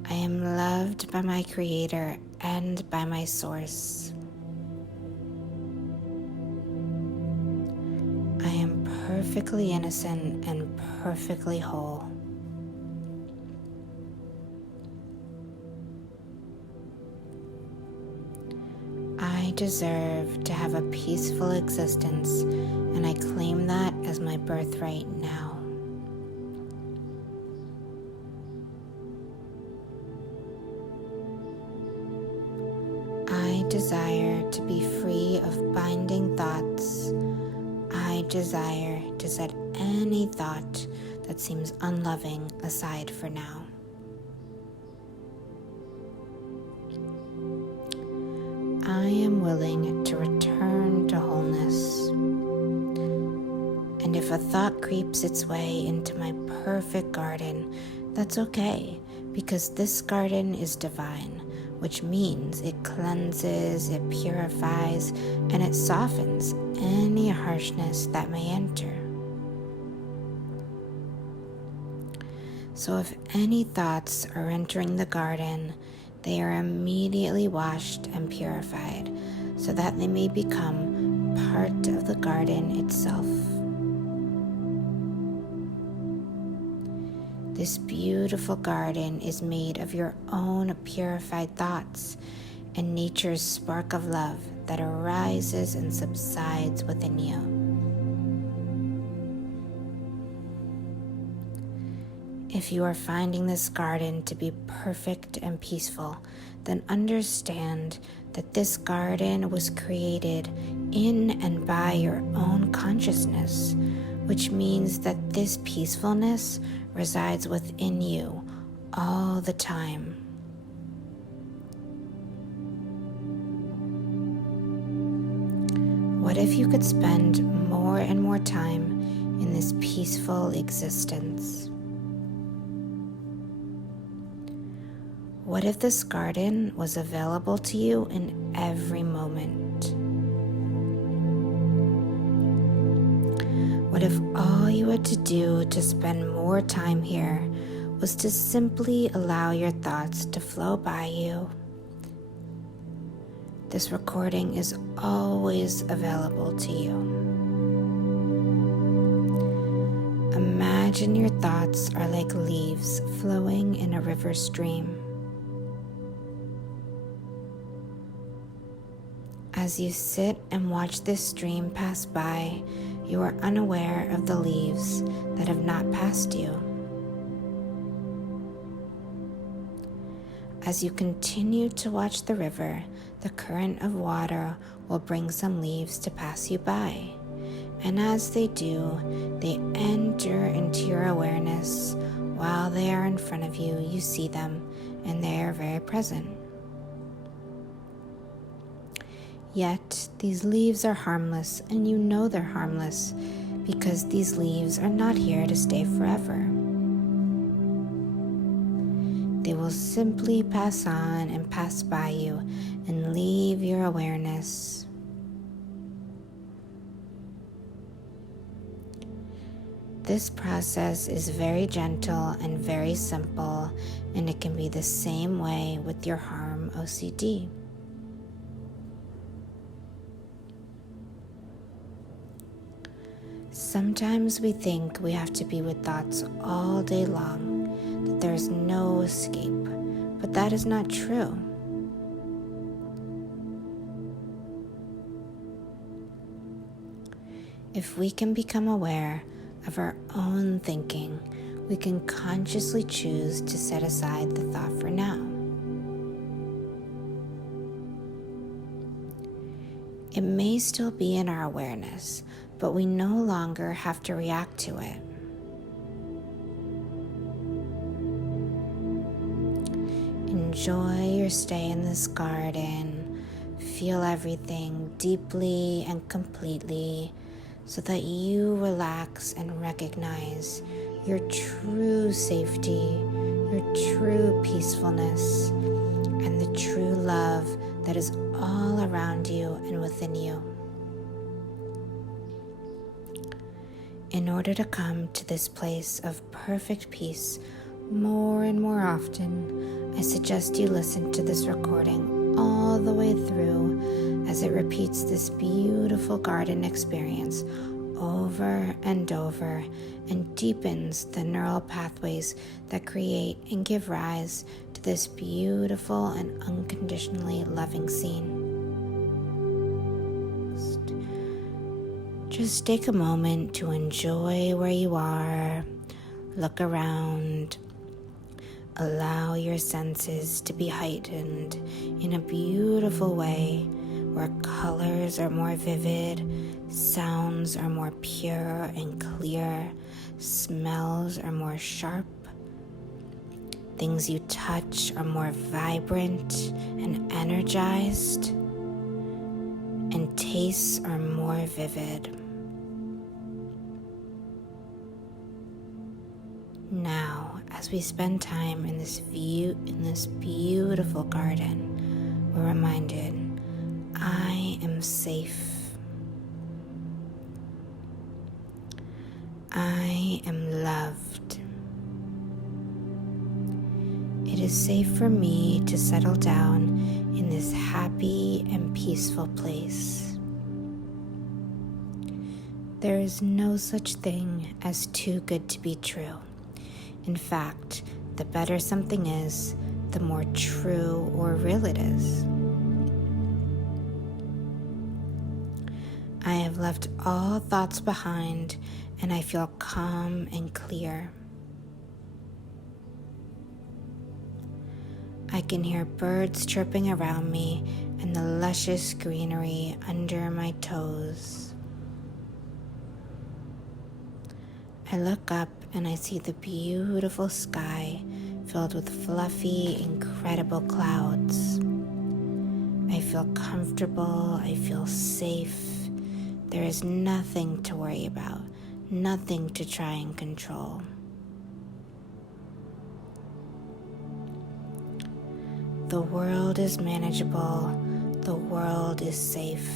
I am loved by my Creator and by my Source. I am perfectly innocent and perfectly whole. I deserve to have a peaceful existence, and I claim that as my birthright now. I desire to be free of binding thoughts. I desire to set any thought that seems unloving aside for now. I am willing to return to wholeness. And if a thought creeps its way into my perfect garden, that's okay, because this garden is divine, which means it cleanses, it purifies, and it softens any harshness that may enter. So if any thoughts are entering the garden, they are immediately washed and purified so that they may become part of the garden itself. This beautiful garden is made of your own purified thoughts and nature's spark of love that arises and subsides within you. If you are finding this garden to be perfect and peaceful, then understand that this garden was created in and by your own consciousness, which means that this peacefulness resides within you all the time. What if you could spend more and more time in this peaceful existence? What if this garden was available to you in every moment? What if all you had to do to spend more time here was to simply allow your thoughts to flow by you This recording is always available to you. Imagine your thoughts are like leaves flowing in a river stream. As you sit and watch this stream pass by, you are unaware of the leaves that have not passed you. As you continue to watch the river, the current of water will bring some leaves to pass you by. And as they do, they enter into your awareness. While they are in front of you, you see them, and they are very present. Yet, these leaves are harmless, and you know they're harmless because these leaves are not here to stay forever. They will simply pass on and pass by you and leave your awareness. This process is very gentle and very simple, and it can be the same way with your Harm OCD. Sometimes we think we have to be with thoughts all day long, that there is no escape, but that is not true. If we can become aware of our own thinking, we can consciously choose to set aside the thought for now. It may still be in our awareness, but we no longer have to react to it. Enjoy your stay in this garden. Feel everything deeply and completely so that you relax and recognize your true safety, your true peacefulness, and the true love that is all around you and within you. In order to come to this place of perfect peace more and more often, I suggest you listen to this recording all the way through as it repeats this beautiful garden experience over and over and deepens the neural pathways that create and give rise to this beautiful and unconditionally loving scene. Just take a moment to enjoy where you are, look around, allow your senses to be heightened in a beautiful way where colors are more vivid, sounds are more pure and clear, smells are more sharp, things you touch are more vibrant and energized, and tastes are more vivid. Now, as we spend time in this beautiful garden, we're reminded, I am safe. I am loved. It is safe for me to settle down in this happy and peaceful place. There is no such thing as too good to be true. In fact, the better something is, the more true or real it is. I have left all thoughts behind, and I feel calm and clear. I can hear birds chirping around me and the luscious greenery under my toes. I look up and I see the beautiful sky filled with fluffy, incredible clouds. I feel comfortable, I feel safe. There is nothing to worry about, nothing to try and control. The world is manageable, the world is safe.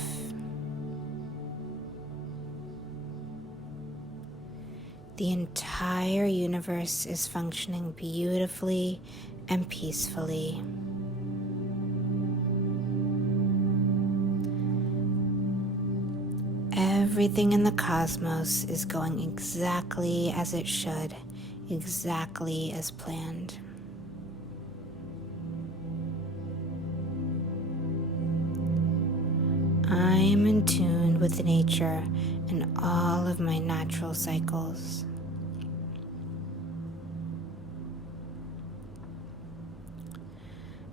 The entire universe is functioning beautifully and peacefully. everything in the cosmos is going exactly as it should, exactly as planned. I am in tune with nature and all of my natural cycles.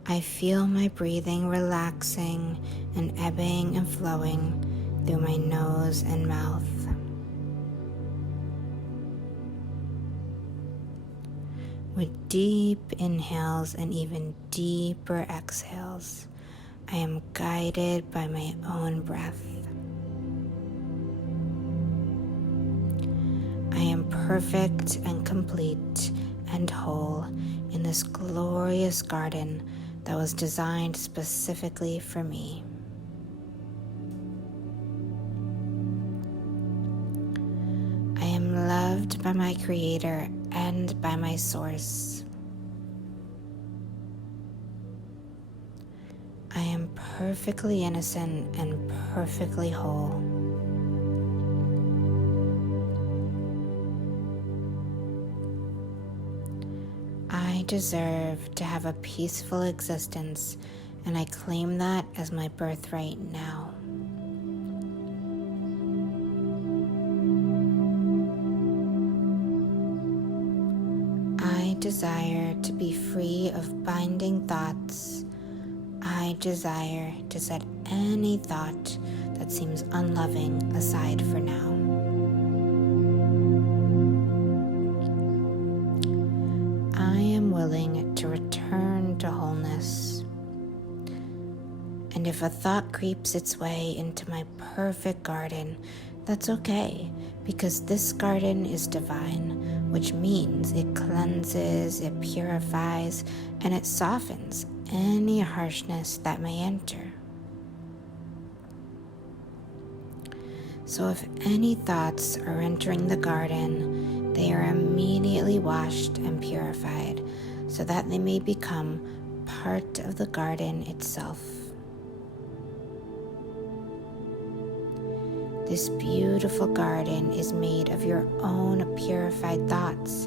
I feel my breathing relaxing and ebbing and flowing through my nose and mouth. With deep inhales and even deeper exhales, I am guided by my own breath. I am perfect and complete and whole in this glorious garden that was designed specifically for me. I am loved by my Creator and by my Source. I am perfectly innocent and perfectly whole. I deserve to have a peaceful existence, and I claim that as my birthright now. I desire to be free of binding thoughts. I desire to set any thought that seems unloving aside for now. I am willing to return to wholeness. And if a thought creeps its way into my perfect garden, that's okay, because this garden is divine, which means it cleanses, it purifies, and it softens any harshness that may enter. So if any thoughts are entering the garden, they are immediately washed and purified so that they may become part of the garden itself. This beautiful garden is made of your own purified thoughts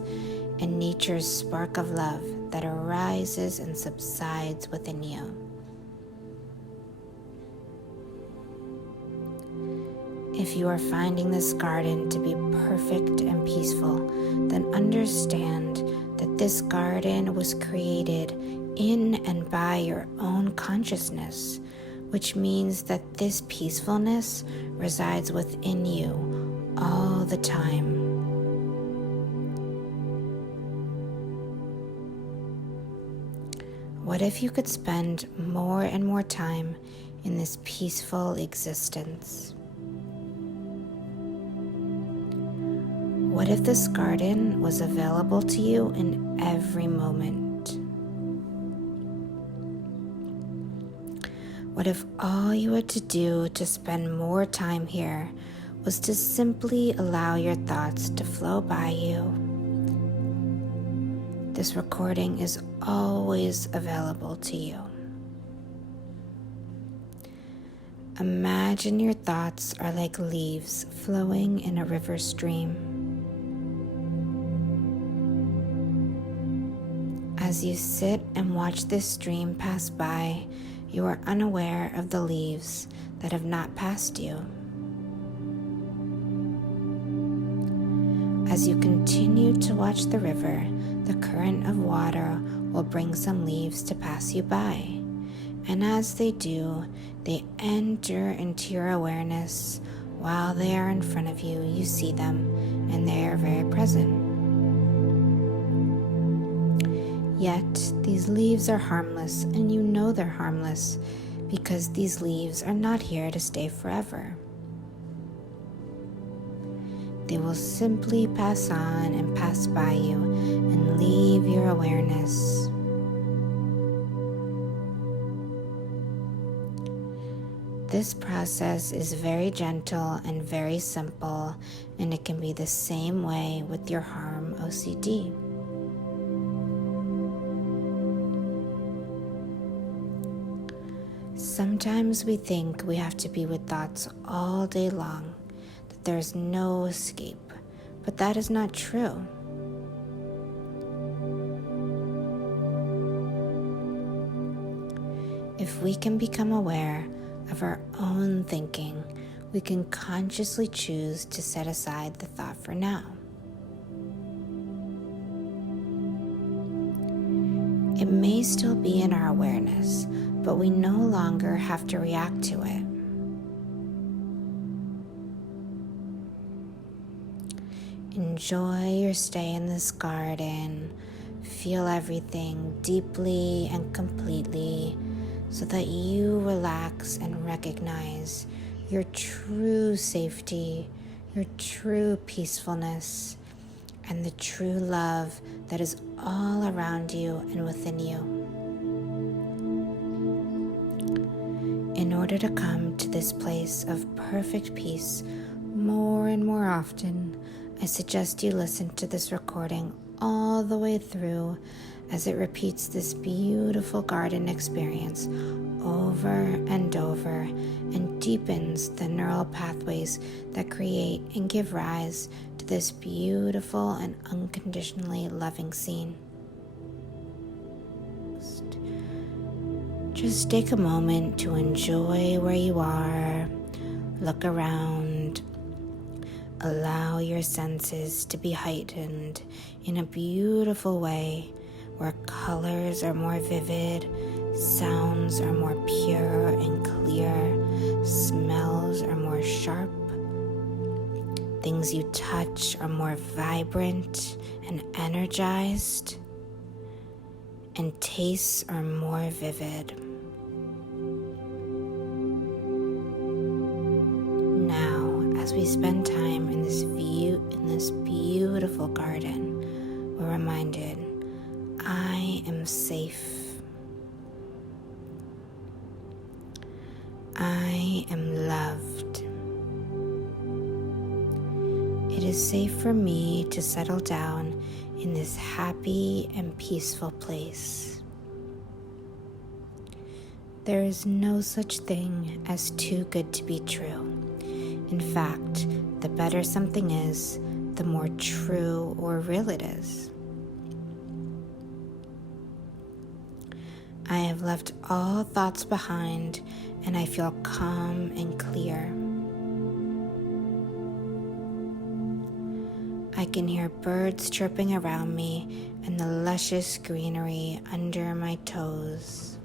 and nature's spark of love that arises and subsides within you. If you are finding this garden to be perfect and peaceful, then understand that this garden was created in and by your own consciousness, which means that this peacefulness resides within you all the time. What if you could spend more and more time in this peaceful existence? What if this garden was available to you in every moment? What if all you had to do to spend more time here was to simply allow your thoughts to flow by you? This recording is always available to you. Imagine your thoughts are like leaves flowing in a river stream. As you sit and watch this stream pass by, you are unaware of the leaves that have not passed you. As you continue to watch the river, the current of water will bring some leaves to pass you by. And as they do, they enter into your awareness. While they are in front of you, you see them, and they are very present. Yet, these leaves are harmless, and you know they're harmless because these leaves are not here to stay forever. They will simply pass on and pass by you and leave your awareness. This process is very gentle and very simple, and it can be the same way with your Harm OCD. Sometimes we think we have to be with thoughts all day long, that there's no escape, but that is not true. If we can become aware of our own thinking, we can consciously choose to set aside the thought for now. It may still be in our awareness, but we no longer have to react to it. Enjoy your stay in this garden. Feel everything deeply and completely so that you relax and recognize your true safety, your true peacefulness, and the true love that is all around you and within you. In order to come to this place of perfect peace more and more often, I suggest you listen to this recording all the way through as it repeats this beautiful garden experience over and over and deepens the neural pathways that create and give rise to this beautiful and unconditionally loving scene. Just take a moment to enjoy where you are, look around, allow your senses to be heightened in a beautiful way where colors are more vivid, sounds are more pure and clear, smells are more sharp, things you touch are more vibrant and energized, and tastes are more vivid. Now, as we spend time in this beautiful garden, we're reminded, I am safe. I am loved. It is safe for me to settle down in this happy and peaceful place. There is no such thing as too good to be true. In fact, the better something is, the more true or real it is. I have left all thoughts behind and I feel calm and clear. I can hear birds chirping around me and the luscious greenery under my toes.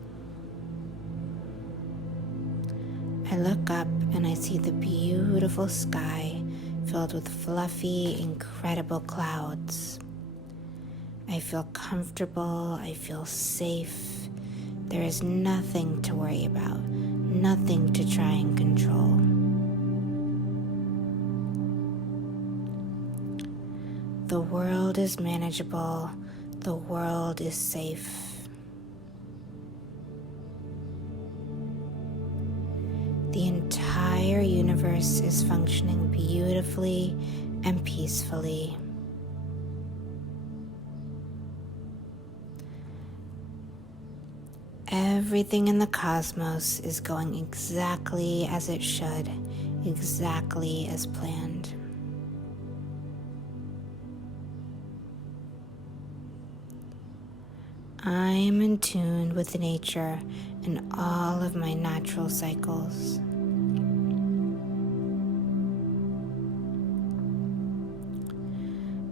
I look up and I see the beautiful sky filled with fluffy, incredible clouds. I feel comfortable, I feel safe. There is nothing to worry about, nothing to try and control. The world is manageable, the world is safe. The entire universe is functioning beautifully and peacefully. Everything in the cosmos is going exactly as it should, exactly as planned. I am in tune with nature and all of my natural cycles.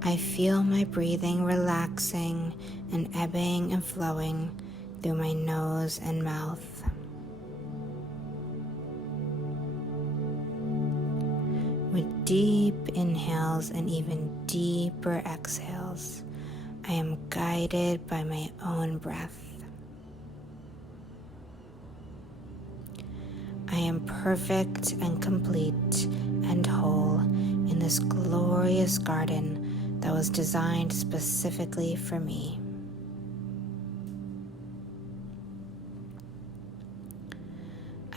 I feel my breathing relaxing and ebbing and flowing through my nose and mouth. With deep inhales and even deeper exhales, I am guided by my own breath. I am perfect and complete and whole in this glorious garden that was designed specifically for me.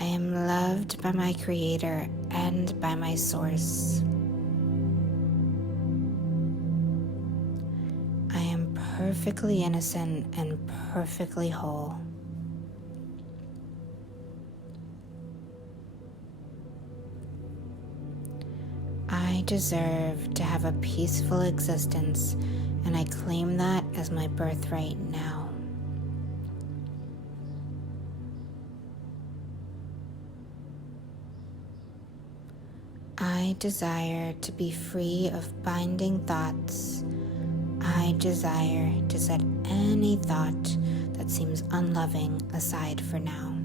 I am loved by my Creator and by my Source. I am perfectly innocent and perfectly whole. deserve to have a peaceful existence, and I claim that as my birthright now. I desire to be free of binding thoughts. I desire to set any thought that seems unloving aside for now.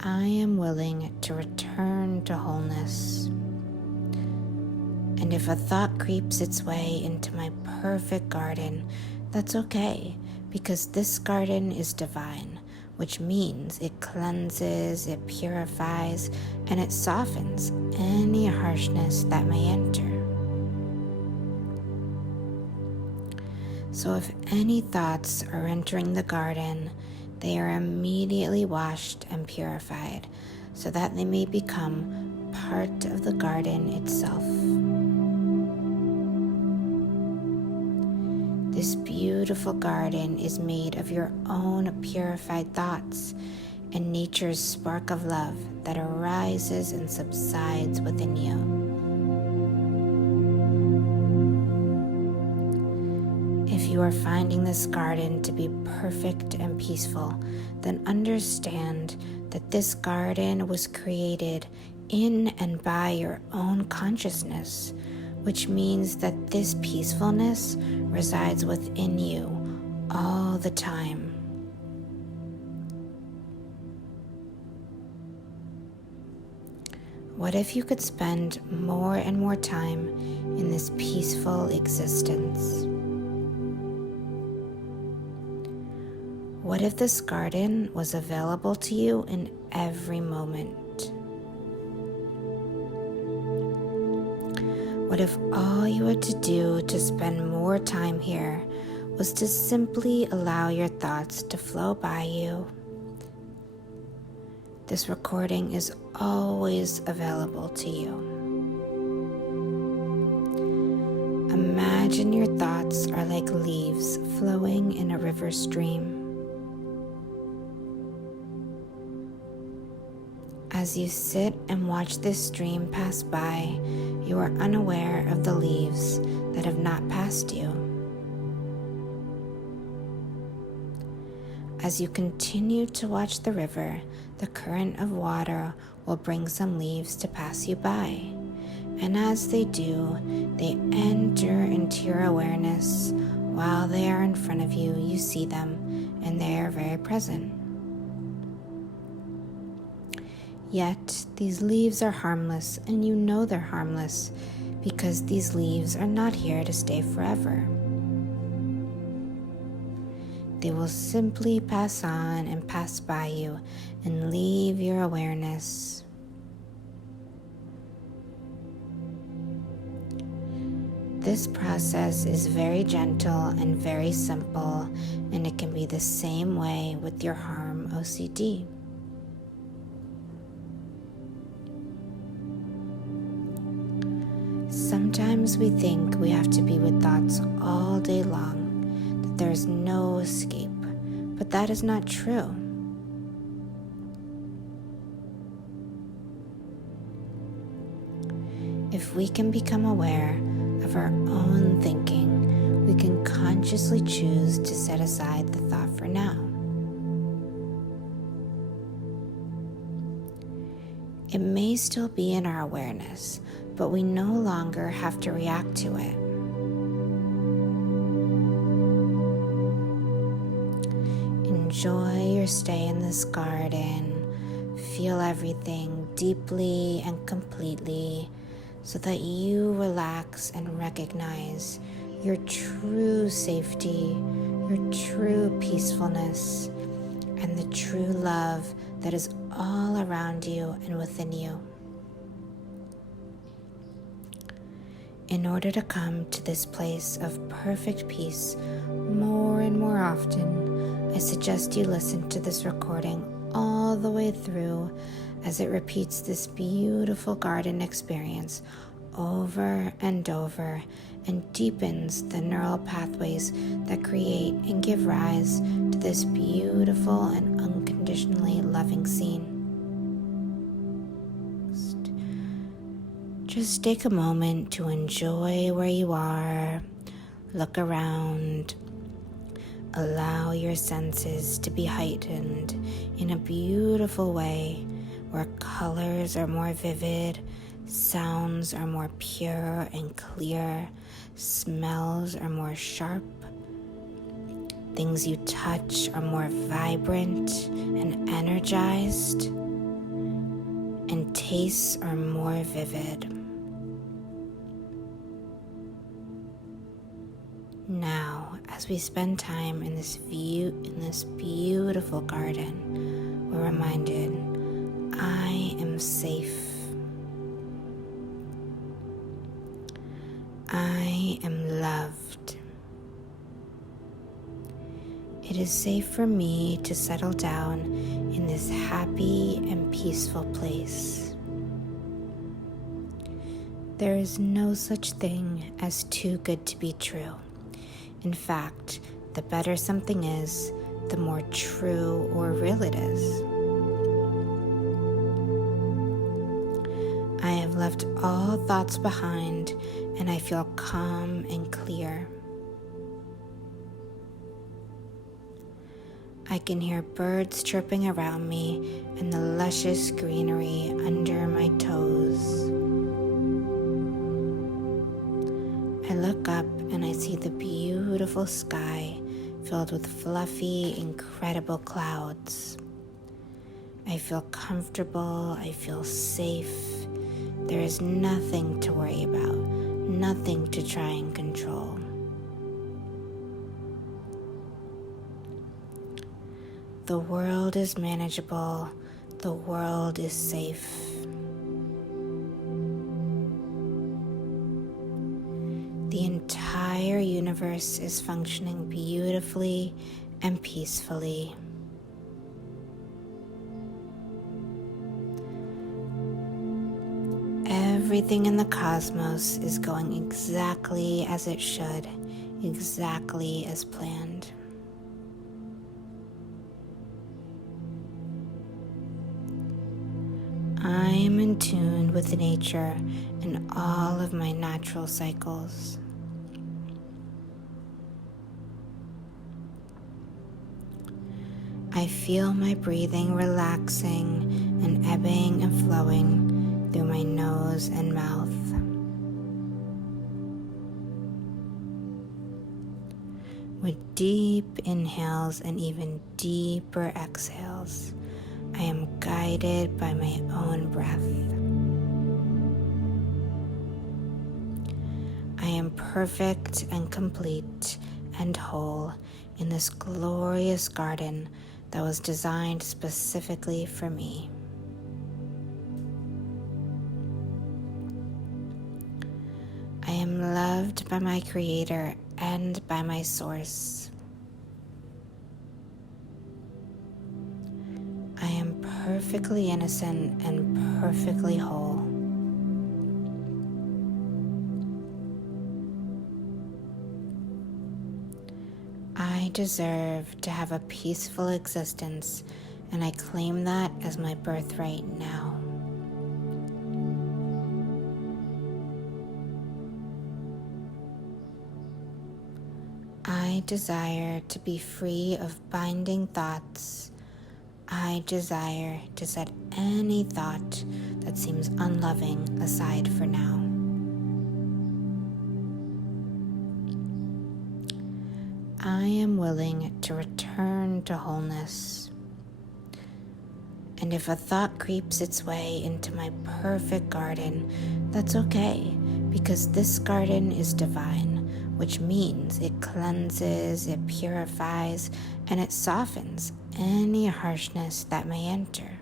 I am willing to return to wholeness. And if a thought creeps its way into my perfect garden, that's okay, because this garden is divine, which means it cleanses, it purifies, and it softens any harshness that may enter. So if any thoughts are entering the garden, they are immediately washed and purified so that they may become part of the garden itself. This beautiful garden is made of your own purified thoughts and nature's spark of love that arises and subsides within you. If you are finding this garden to be perfect and peaceful, then understand that this garden was created in and by your own consciousness, which means that this peacefulness resides within you all the time. What if you could spend more and more time in this peaceful existence? What if this garden was available to you in every moment? What if all you had to do to spend more time here was to simply allow your thoughts to flow by you? This recording is always available to you. Imagine your thoughts are like leaves flowing in a river stream. As you sit and watch this stream pass by, you are unaware of the leaves that have not passed you. As you continue to watch the river, the current of water will bring some leaves to pass you by. And as they do, they enter into your awareness. While they are in front of you, you see them, and they are very present. Yet, these leaves are harmless, and you know they're harmless because these leaves are not here to stay forever. They will simply pass on and pass by you and leave your awareness. This process is very gentle and very simple, and it can be the same way with your Harm OCD. Sometimes we think we have to be with thoughts all day long, that there is no escape, but that is not true. If we can become aware of our own thinking, we can consciously choose to set aside the thought for now. It may still be in our awareness, but we no longer have to react to it. Enjoy your stay in this garden. Feel everything deeply and completely so that you relax and recognize your true safety, your true peacefulness, and the true love that is all around you and within you. In order to come to this place of perfect peace more and more often, I suggest you listen to this recording all the way through as it repeats this beautiful garden experience over and over and deepens the neural pathways that create and give rise to this beautiful and unconditionally loving scene. Just take a moment to enjoy where you are, look around, allow your senses to be heightened in a beautiful way where colors are more vivid, sounds are more pure and clear, smells are more sharp, things you touch are more vibrant and energized, and tastes are more vivid. Now, as we spend time in this beautiful garden, we're reminded, I am safe. I am loved. It is safe for me to settle down in this happy and peaceful place. There is no such thing as too good to be true. In fact, the better something is, the more true or real it is. I have left all thoughts behind, and I feel calm and clear. I can hear birds chirping around me and the luscious greenery under my toes. I look up and I see the beautiful sky filled with fluffy, incredible clouds. I feel comfortable, I feel safe. There is nothing to worry about, nothing to try and control. The world is manageable, the world is safe. The entire universe is functioning beautifully and peacefully. Everything in the cosmos is going exactly as it should, exactly as planned. I am in tune with nature and all of my natural cycles. I feel my breathing relaxing and ebbing and flowing through my nose and mouth. With deep inhales and even deeper exhales, I am guided by my own breath. I am perfect and complete and whole in this glorious garden that was designed specifically for me. I am loved by my Creator and by my Source. I am perfectly innocent and perfectly whole. I deserve to have a peaceful existence, and I claim that as my birthright now. I desire to be free of binding thoughts. I desire to set any thought that seems unloving aside for now. I am willing to return to wholeness. And if a thought creeps its way into my perfect garden, that's okay, because this garden is divine, which means it cleanses, it purifies, and it softens any harshness that may enter.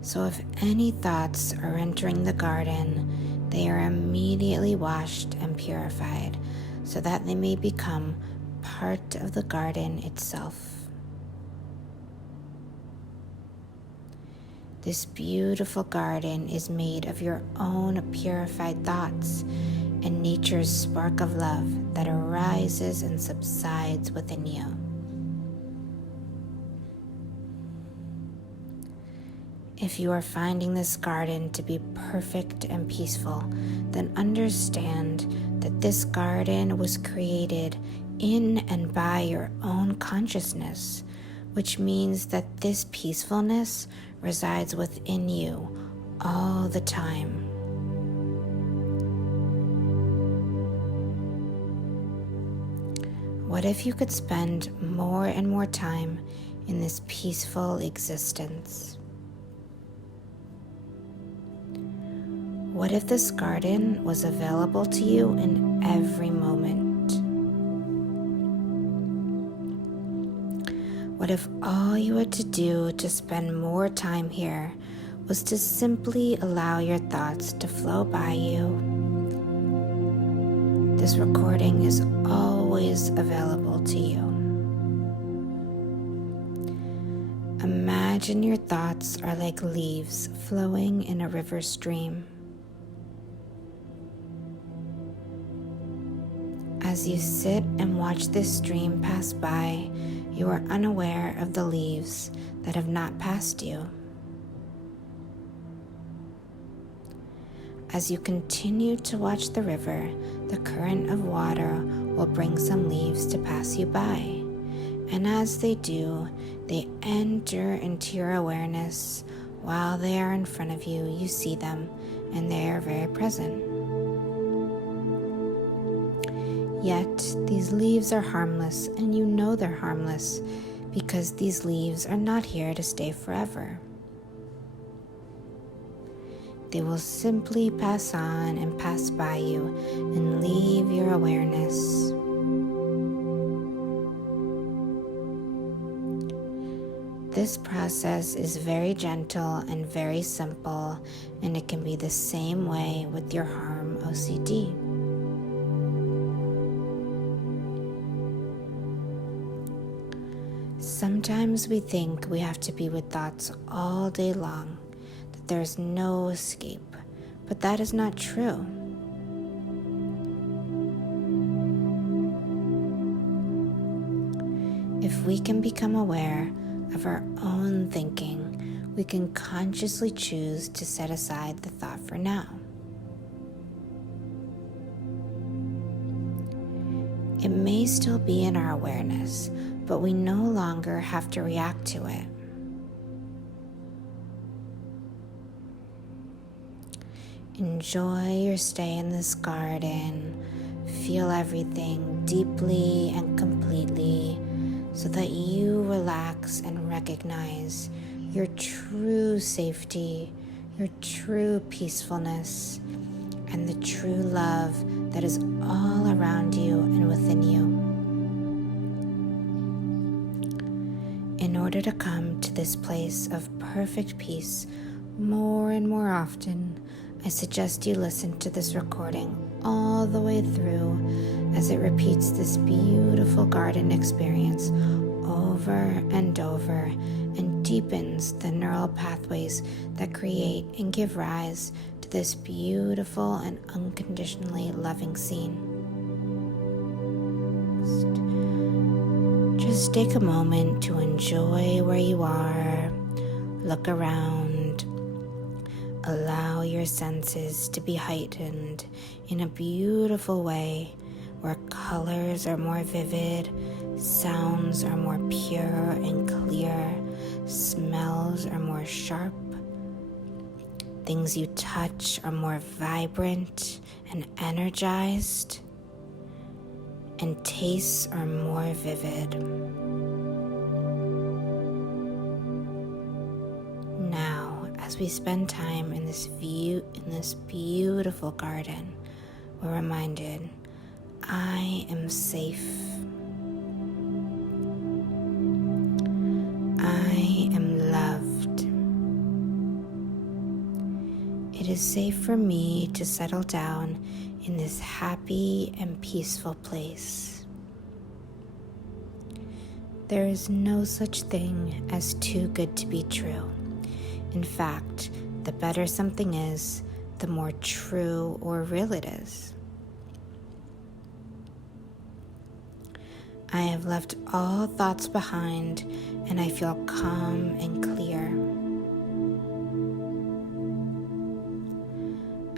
So if any thoughts are entering the garden, they are immediately washed and purified so that they may become part of the garden itself. This beautiful garden is made of your own purified thoughts and nature's spark of love that arises and subsides within you. If you are finding this garden to be perfect and peaceful, then understand that this garden was created in and by your own consciousness, which means that this peacefulness resides within you all the time. What if you could spend more and more time in this peaceful existence? What if this garden was available to you in every moment? What if all you had to do to spend more time here was to simply allow your thoughts to flow by you? This recording is always available to you. Imagine your thoughts are like leaves flowing in a river stream. As you sit and watch this stream pass by, you are unaware of the leaves that have not passed you. As you continue to watch the river, the current of water will bring some leaves to pass you by. And as they do, they enter into your awareness. While they are in front of you, you see them, and they are very present. Yet, these leaves are harmless, and you know they're harmless because these leaves are not here to stay forever. They will simply pass on and pass by you and leave your awareness. This process is very gentle and very simple, and it can be the same way with your Harm OCD. Sometimes we think we have to be with thoughts all day long, that there is no escape, but that is not true. If we can become aware of our own thinking, we can consciously choose to set aside the thought for now. It may still be in our awareness, but we no longer have to react to it. Enjoy your stay in this garden. Feel everything deeply and completely so that you relax and recognize your true safety, your true peacefulness, and the true love that is all around you and within you. In order to come to this place of perfect peace more and more often, I suggest you listen to this recording all the way through as it repeats this beautiful garden experience over and over and deepens the neural pathways that create and give rise to this beautiful and unconditionally loving scene. Just take a moment to enjoy where you are, look around, allow your senses to be heightened in a beautiful way where colors are more vivid, sounds are more pure and clear, smells are more sharp, things you touch are more vibrant and energized, and tastes are more vivid. Now, as we spend time in this beautiful garden, we're reminded, I am safe. I am loved. It is safe for me to settle down in this happy and peaceful place. There is no such thing as too good to be true. In fact, the better something is, the more true or real it is. I have left all thoughts behind, and I feel calm and clear.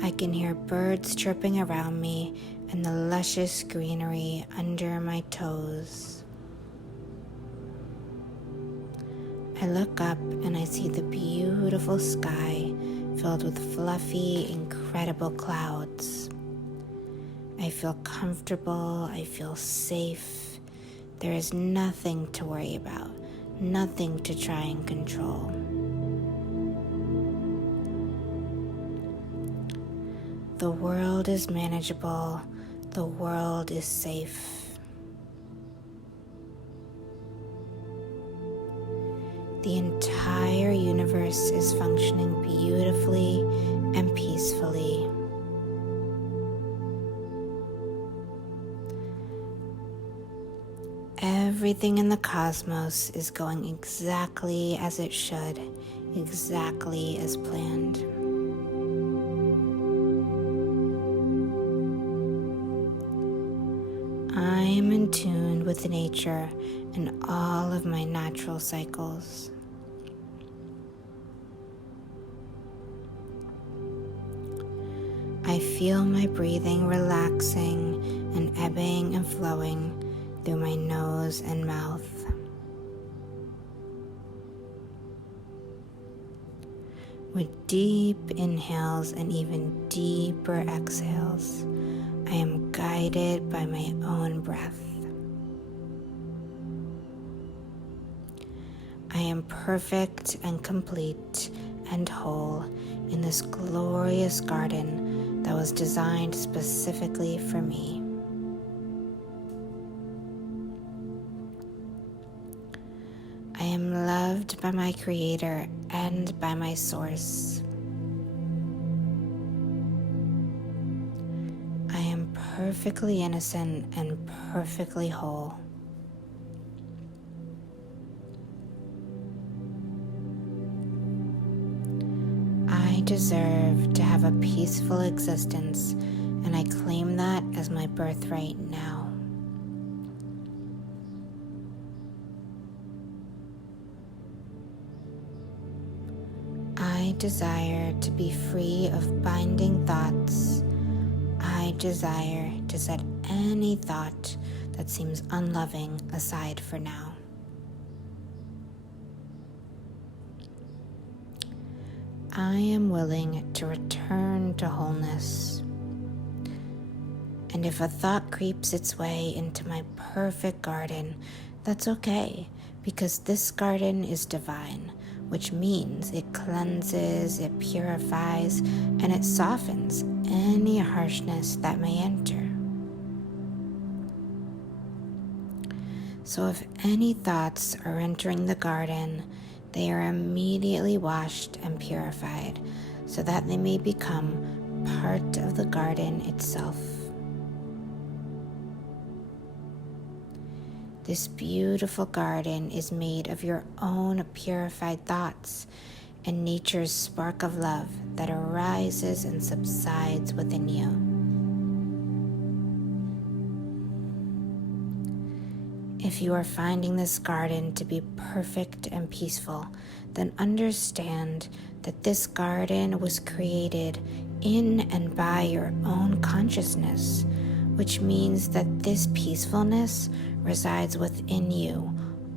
I can hear birds chirping around me and the luscious greenery under my toes. I look up and I see the beautiful sky filled with fluffy, incredible clouds. I feel comfortable, I feel safe. There is nothing to worry about, nothing to try and control. The world is manageable, the world is safe. The entire universe is functioning beautifully and peacefully. Everything in the cosmos is going exactly as it should, exactly as planned. I am in tune with nature and all of my natural cycles. I feel my breathing relaxing and ebbing and flowing through my nose and mouth. With deep inhales and even deeper exhales, I am guided by my own breath. I am perfect and complete and whole in this glorious garden that was designed specifically for me. I am loved by my Creator and by my Source. I am perfectly innocent and perfectly whole. I deserve to have a peaceful existence, and I claim that as my birthright now. I desire to be free of binding thoughts. I desire to set any thought that seems unloving aside for now. I am willing to return to wholeness. And if a thought creeps its way into my perfect garden, that's okay, because this garden is divine, which means it cleanses, it purifies, and it softens any harshness that may enter. So if any thoughts are entering the garden, they are immediately washed and purified so that they may become part of the garden itself. This beautiful garden is made of your own purified thoughts and nature's spark of love that arises and subsides within you. If you are finding this garden to be perfect and peaceful, then understand that this garden was created in and by your own consciousness, which means that this peacefulness resides within you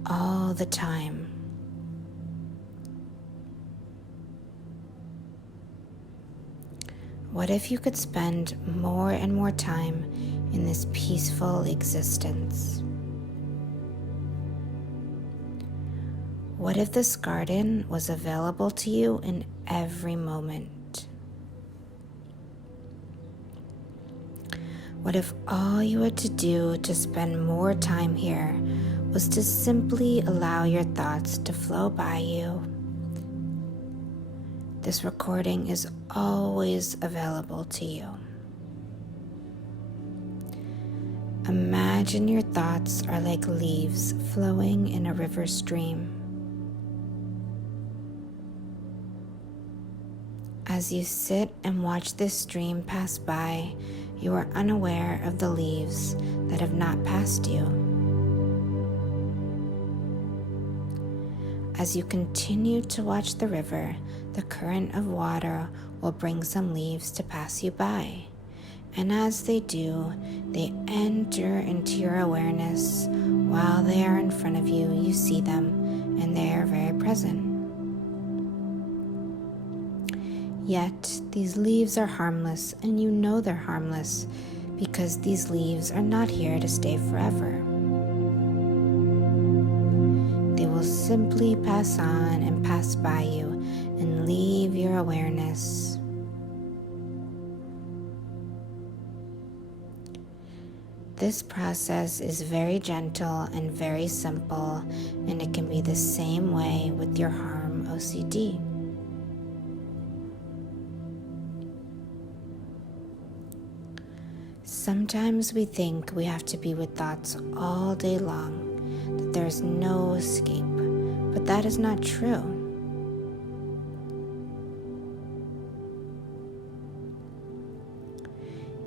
all the time. What if you could spend more and more time in this peaceful existence? What if this garden was available to you in every moment? What if all you had to do to spend more time here was to simply allow your thoughts to flow by you? This recording is always available to you. Imagine your thoughts are like leaves flowing in a river stream. As you sit and watch this stream pass by, you are unaware of the leaves that have not passed you. As you continue to watch the river, the current of water will bring some leaves to pass you by. And as they do, they enter into your awareness. While they are in front of you, you see them, and they are very present. Yet, these leaves are harmless, and you know they're harmless because these leaves are not here to stay forever. They will simply pass on and pass by you and leave your awareness. This process is very gentle and very simple, and it can be the same way with your Harm OCD. Sometimes we think we have to be with thoughts all day long, that there's no escape, but that is not true.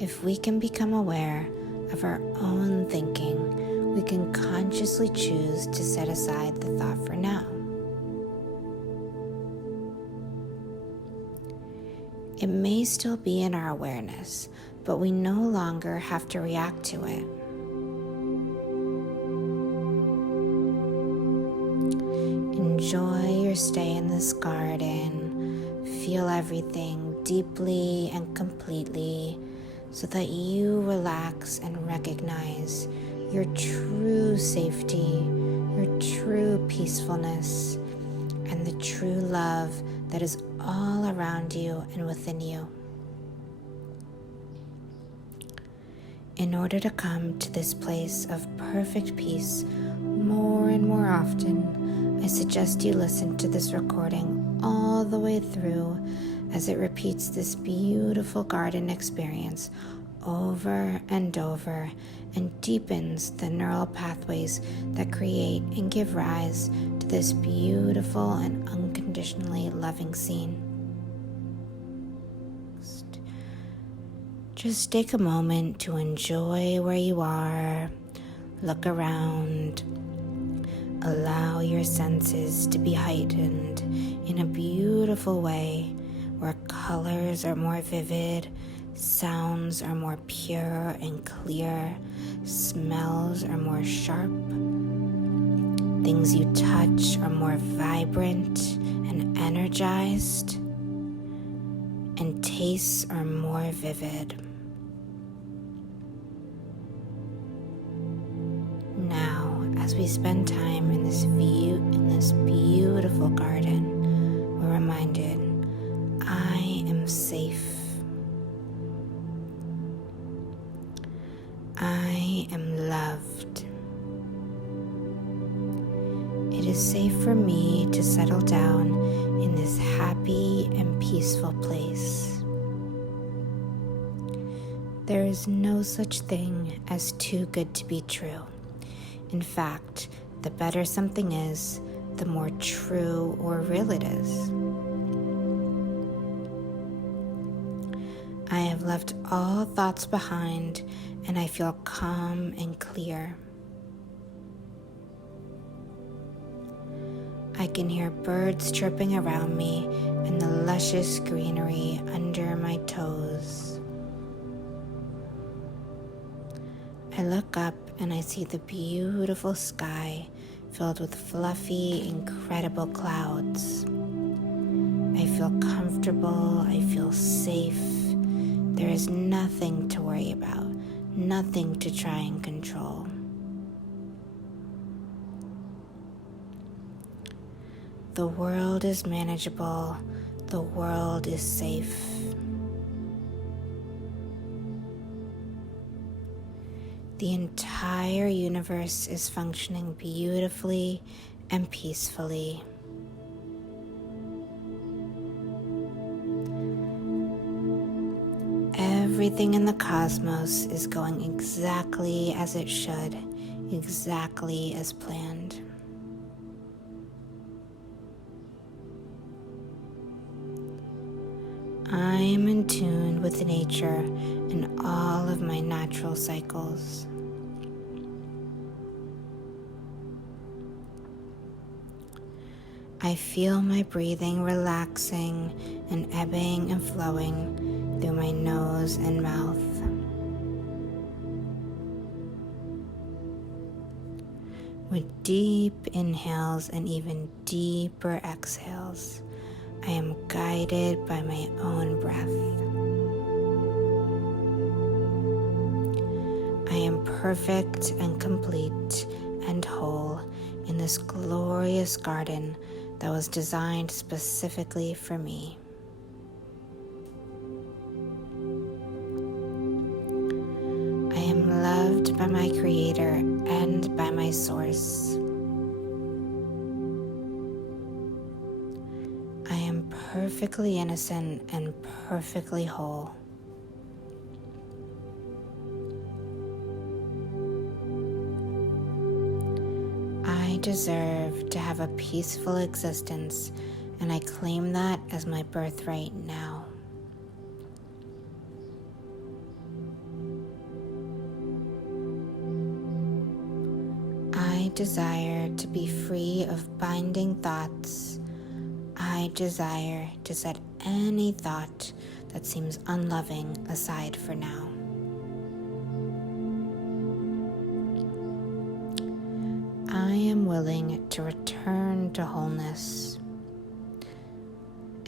If we can become aware of our own thinking, we can consciously choose to set aside the thought for now. It may still be in our awareness, but we no longer have to react to it. Enjoy your stay in this garden. Feel everything deeply and completely, so that you relax and recognize your true safety, your true peacefulness, and the true love that is all around you and within you. In order to come to this place of perfect peace more and more often, I suggest you listen to this recording all the way through as it repeats this beautiful garden experience over and over and deepens the neural pathways that create and give rise to this beautiful and unconditionally loving scene. Just take a moment to enjoy where you are, look around, allow your senses to be heightened in a beautiful way where colors are more vivid, sounds are more pure and clear, smells are more sharp, things you touch are more vibrant and energized, and tastes are more vivid. Now, as we spend time in this beautiful garden, we're reminded, I am safe. I am loved. It is safe for me to settle down in this happy and peaceful place. There is no such thing as too good to be true. In fact, the better something is, the more true or real it is. I have left all thoughts behind, and I feel calm and clear. I can hear birds chirping around me and the luscious greenery under my toes. I look up and I see the beautiful sky filled with fluffy, incredible clouds. I feel comfortable, I feel safe. There is nothing to worry about, nothing to try and control. The world is manageable, the world is safe. The entire universe is functioning beautifully and peacefully. Everything in the cosmos is going exactly as it should, exactly as planned. I am in tune with nature and all of my natural cycles. I feel my breathing relaxing and ebbing and flowing through my nose and mouth. With deep inhales and even deeper exhales, I am guided by my own breath. I am perfect and complete and whole in this glorious garden that was designed specifically for me. I am loved by my Creator and by my Source. I am perfectly innocent and perfectly whole. I deserve to have a peaceful existence, and I claim that as my birthright now. I desire to be free of binding thoughts. I desire to set any thought that seems unloving aside for now. I am willing to return to wholeness.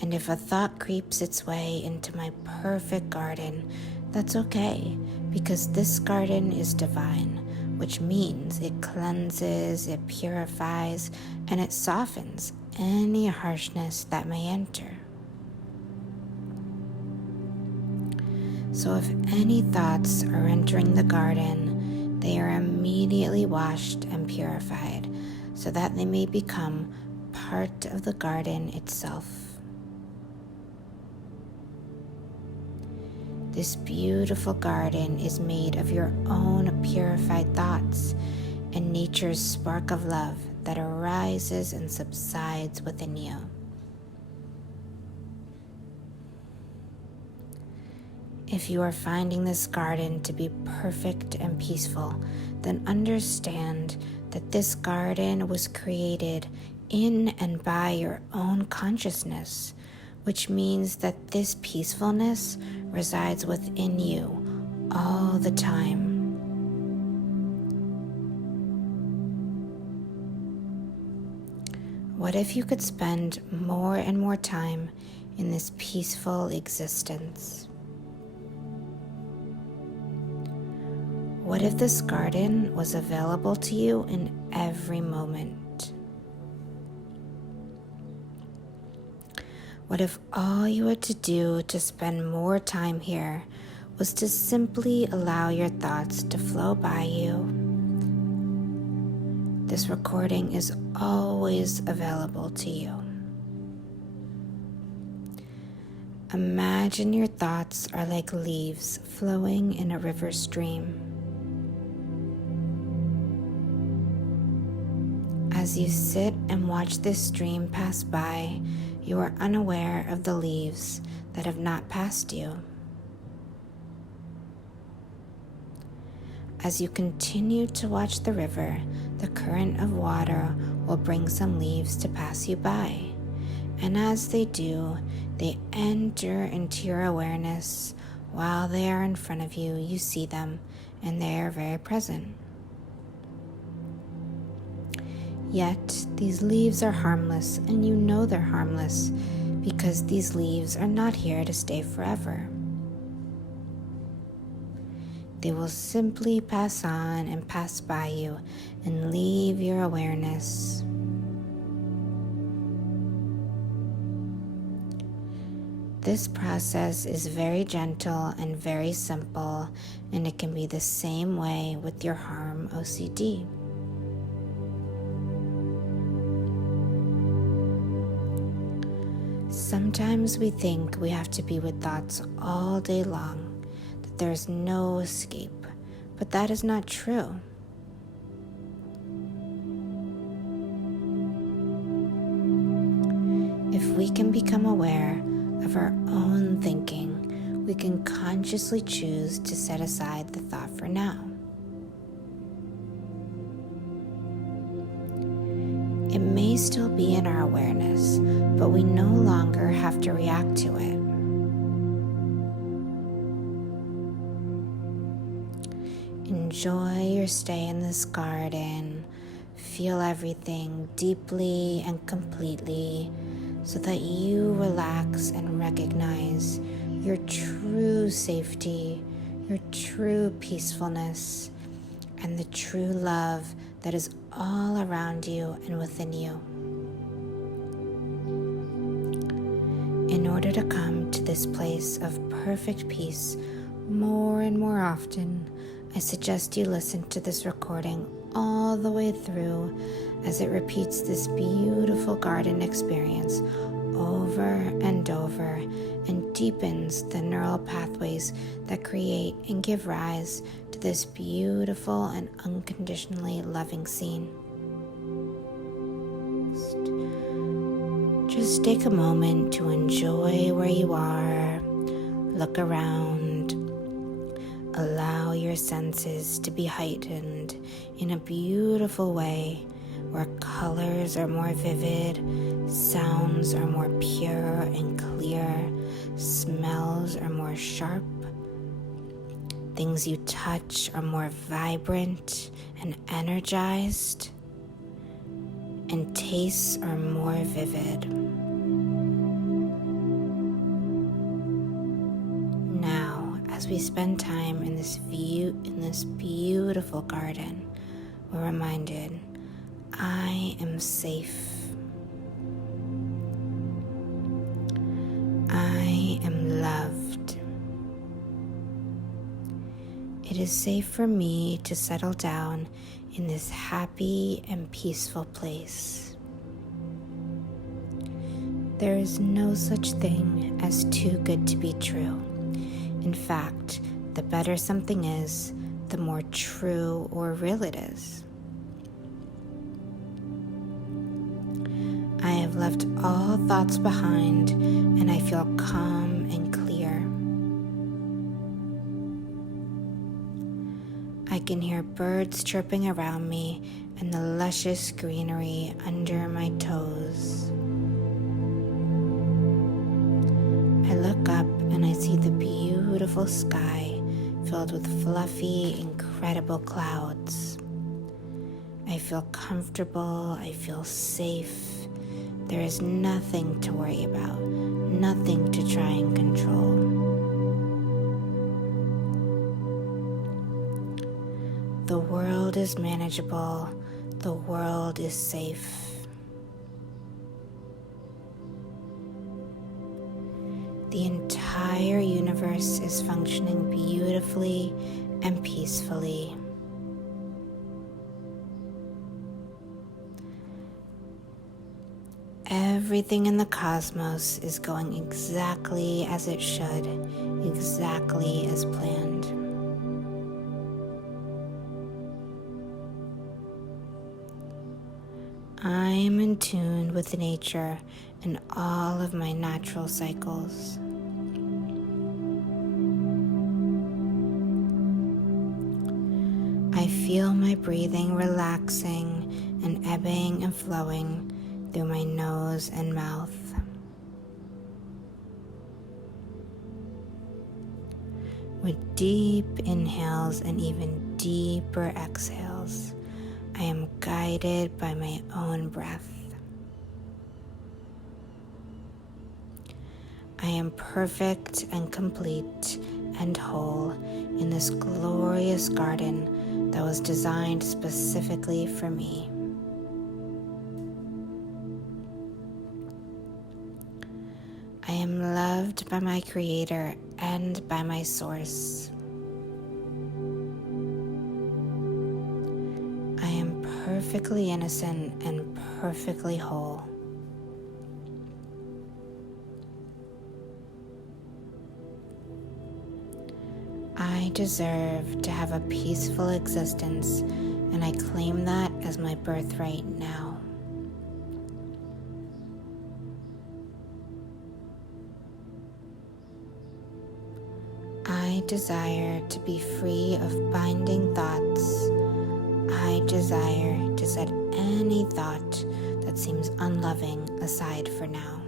And if a thought creeps its way into my perfect garden, that's okay, because this garden is divine, which means it cleanses, it purifies, and it softens any harshness that may enter. So if any thoughts are entering the garden, they are immediately washed and purified so that they may become part of the garden itself. This beautiful garden is made of your own purified thoughts and nature's spark of love that arises and subsides within you. If you are finding this garden to be perfect and peaceful, then understand that this garden was created in and by your own consciousness, which means that this peacefulness resides within you all the time. What if you could spend more and more time in this peaceful existence? What if this garden was available to you in every moment? What if all you had to do to spend more time here was to simply allow your thoughts to flow by you? This recording is always available to you. Imagine your thoughts are like leaves flowing in a river stream. As you sit and watch this stream pass by, you are unaware of the leaves that have not passed you. As you continue to watch the river, the current of water will bring some leaves to pass you by. And as they do, they enter into your awareness. While they are in front of you, you see them, and they are very present. Yet, these leaves are harmless, and you know they're harmless because these leaves are not here to stay forever. They will simply pass on and pass by you and leave your awareness. This process is very gentle and very simple, and it can be the same way with your Harm OCD. Sometimes we think we have to be with thoughts all day long, that there is no escape, but that is not true. If we can become aware of our own thinking, we can consciously choose to set aside the thought for It may still be in our awareness, but we no longer have to react to it. Enjoy your stay in this garden. Feel everything deeply and completely so that you relax and recognize your true safety, your true peacefulness, and the true love that is all around you and within you. In order to come to this place of perfect peace more and more often, I suggest you listen to this recording all the way through as it repeats this beautiful garden experience over and over and deepens the neural pathways that create and give rise to this beautiful and unconditionally loving scene. Just take a moment to enjoy where you are, look around, allow your senses to be heightened in a beautiful way where colors are more vivid, sounds are more pure and clear, smells are more sharp, things you touch are more vibrant and energized, and tastes are more vivid. Now, as we spend time in this beautiful garden, we're reminded, I am safe. I am loved. It is safe for me to settle down in this happy and peaceful place. There is no such thing as too good to be true. In fact, the better something is, the more true or real it is. I have left all thoughts behind and I feel calm and clear. I can hear birds chirping around me and the luscious greenery under my toes. I look up and I see the beautiful sky filled with fluffy, incredible clouds. I feel comfortable, I feel safe. There is nothing to worry about, nothing to try and control. The world is manageable, the world is safe. The entire universe is functioning beautifully and peacefully. Everything in the cosmos is going exactly as it should, exactly as planned. I am in tune with nature and all of my natural cycles. I feel my breathing relaxing and ebbing and flowing through my nose and mouth. With deep inhales and even deeper exhales, I am guided by my own breath. I am perfect and complete and whole in this glorious garden that was designed specifically for me. I am loved by my Creator and by my Source. I am perfectly innocent and perfectly whole. I deserve to have a peaceful existence, and I claim that as my birthright now. I desire to be free of binding thoughts. I desire to set any thought that seems unloving aside for now.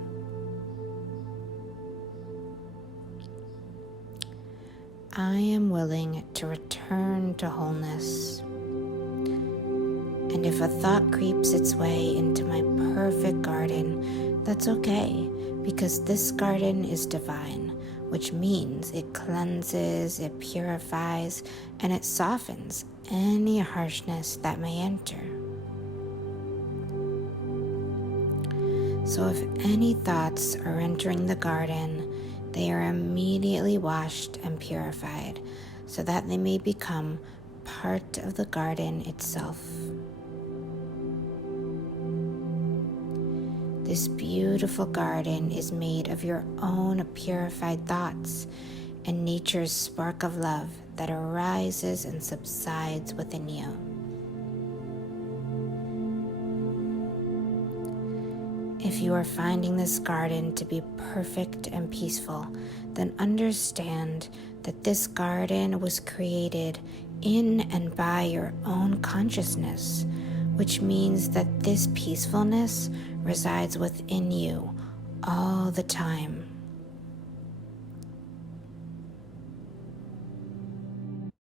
I am willing to return to wholeness. And if a thought creeps its way into my perfect garden, that's okay, because this garden is divine, which means it cleanses, it purifies, and it softens any harshness that may enter. So if any thoughts are entering the garden, they are immediately washed and purified so that they may become part of the garden itself. This beautiful garden is made of your own purified thoughts and nature's spark of love that arises and subsides within you. If you are finding this garden to be perfect and peaceful, then understand that this garden was created in and by your own consciousness, which means that this peacefulness resides within you all the time.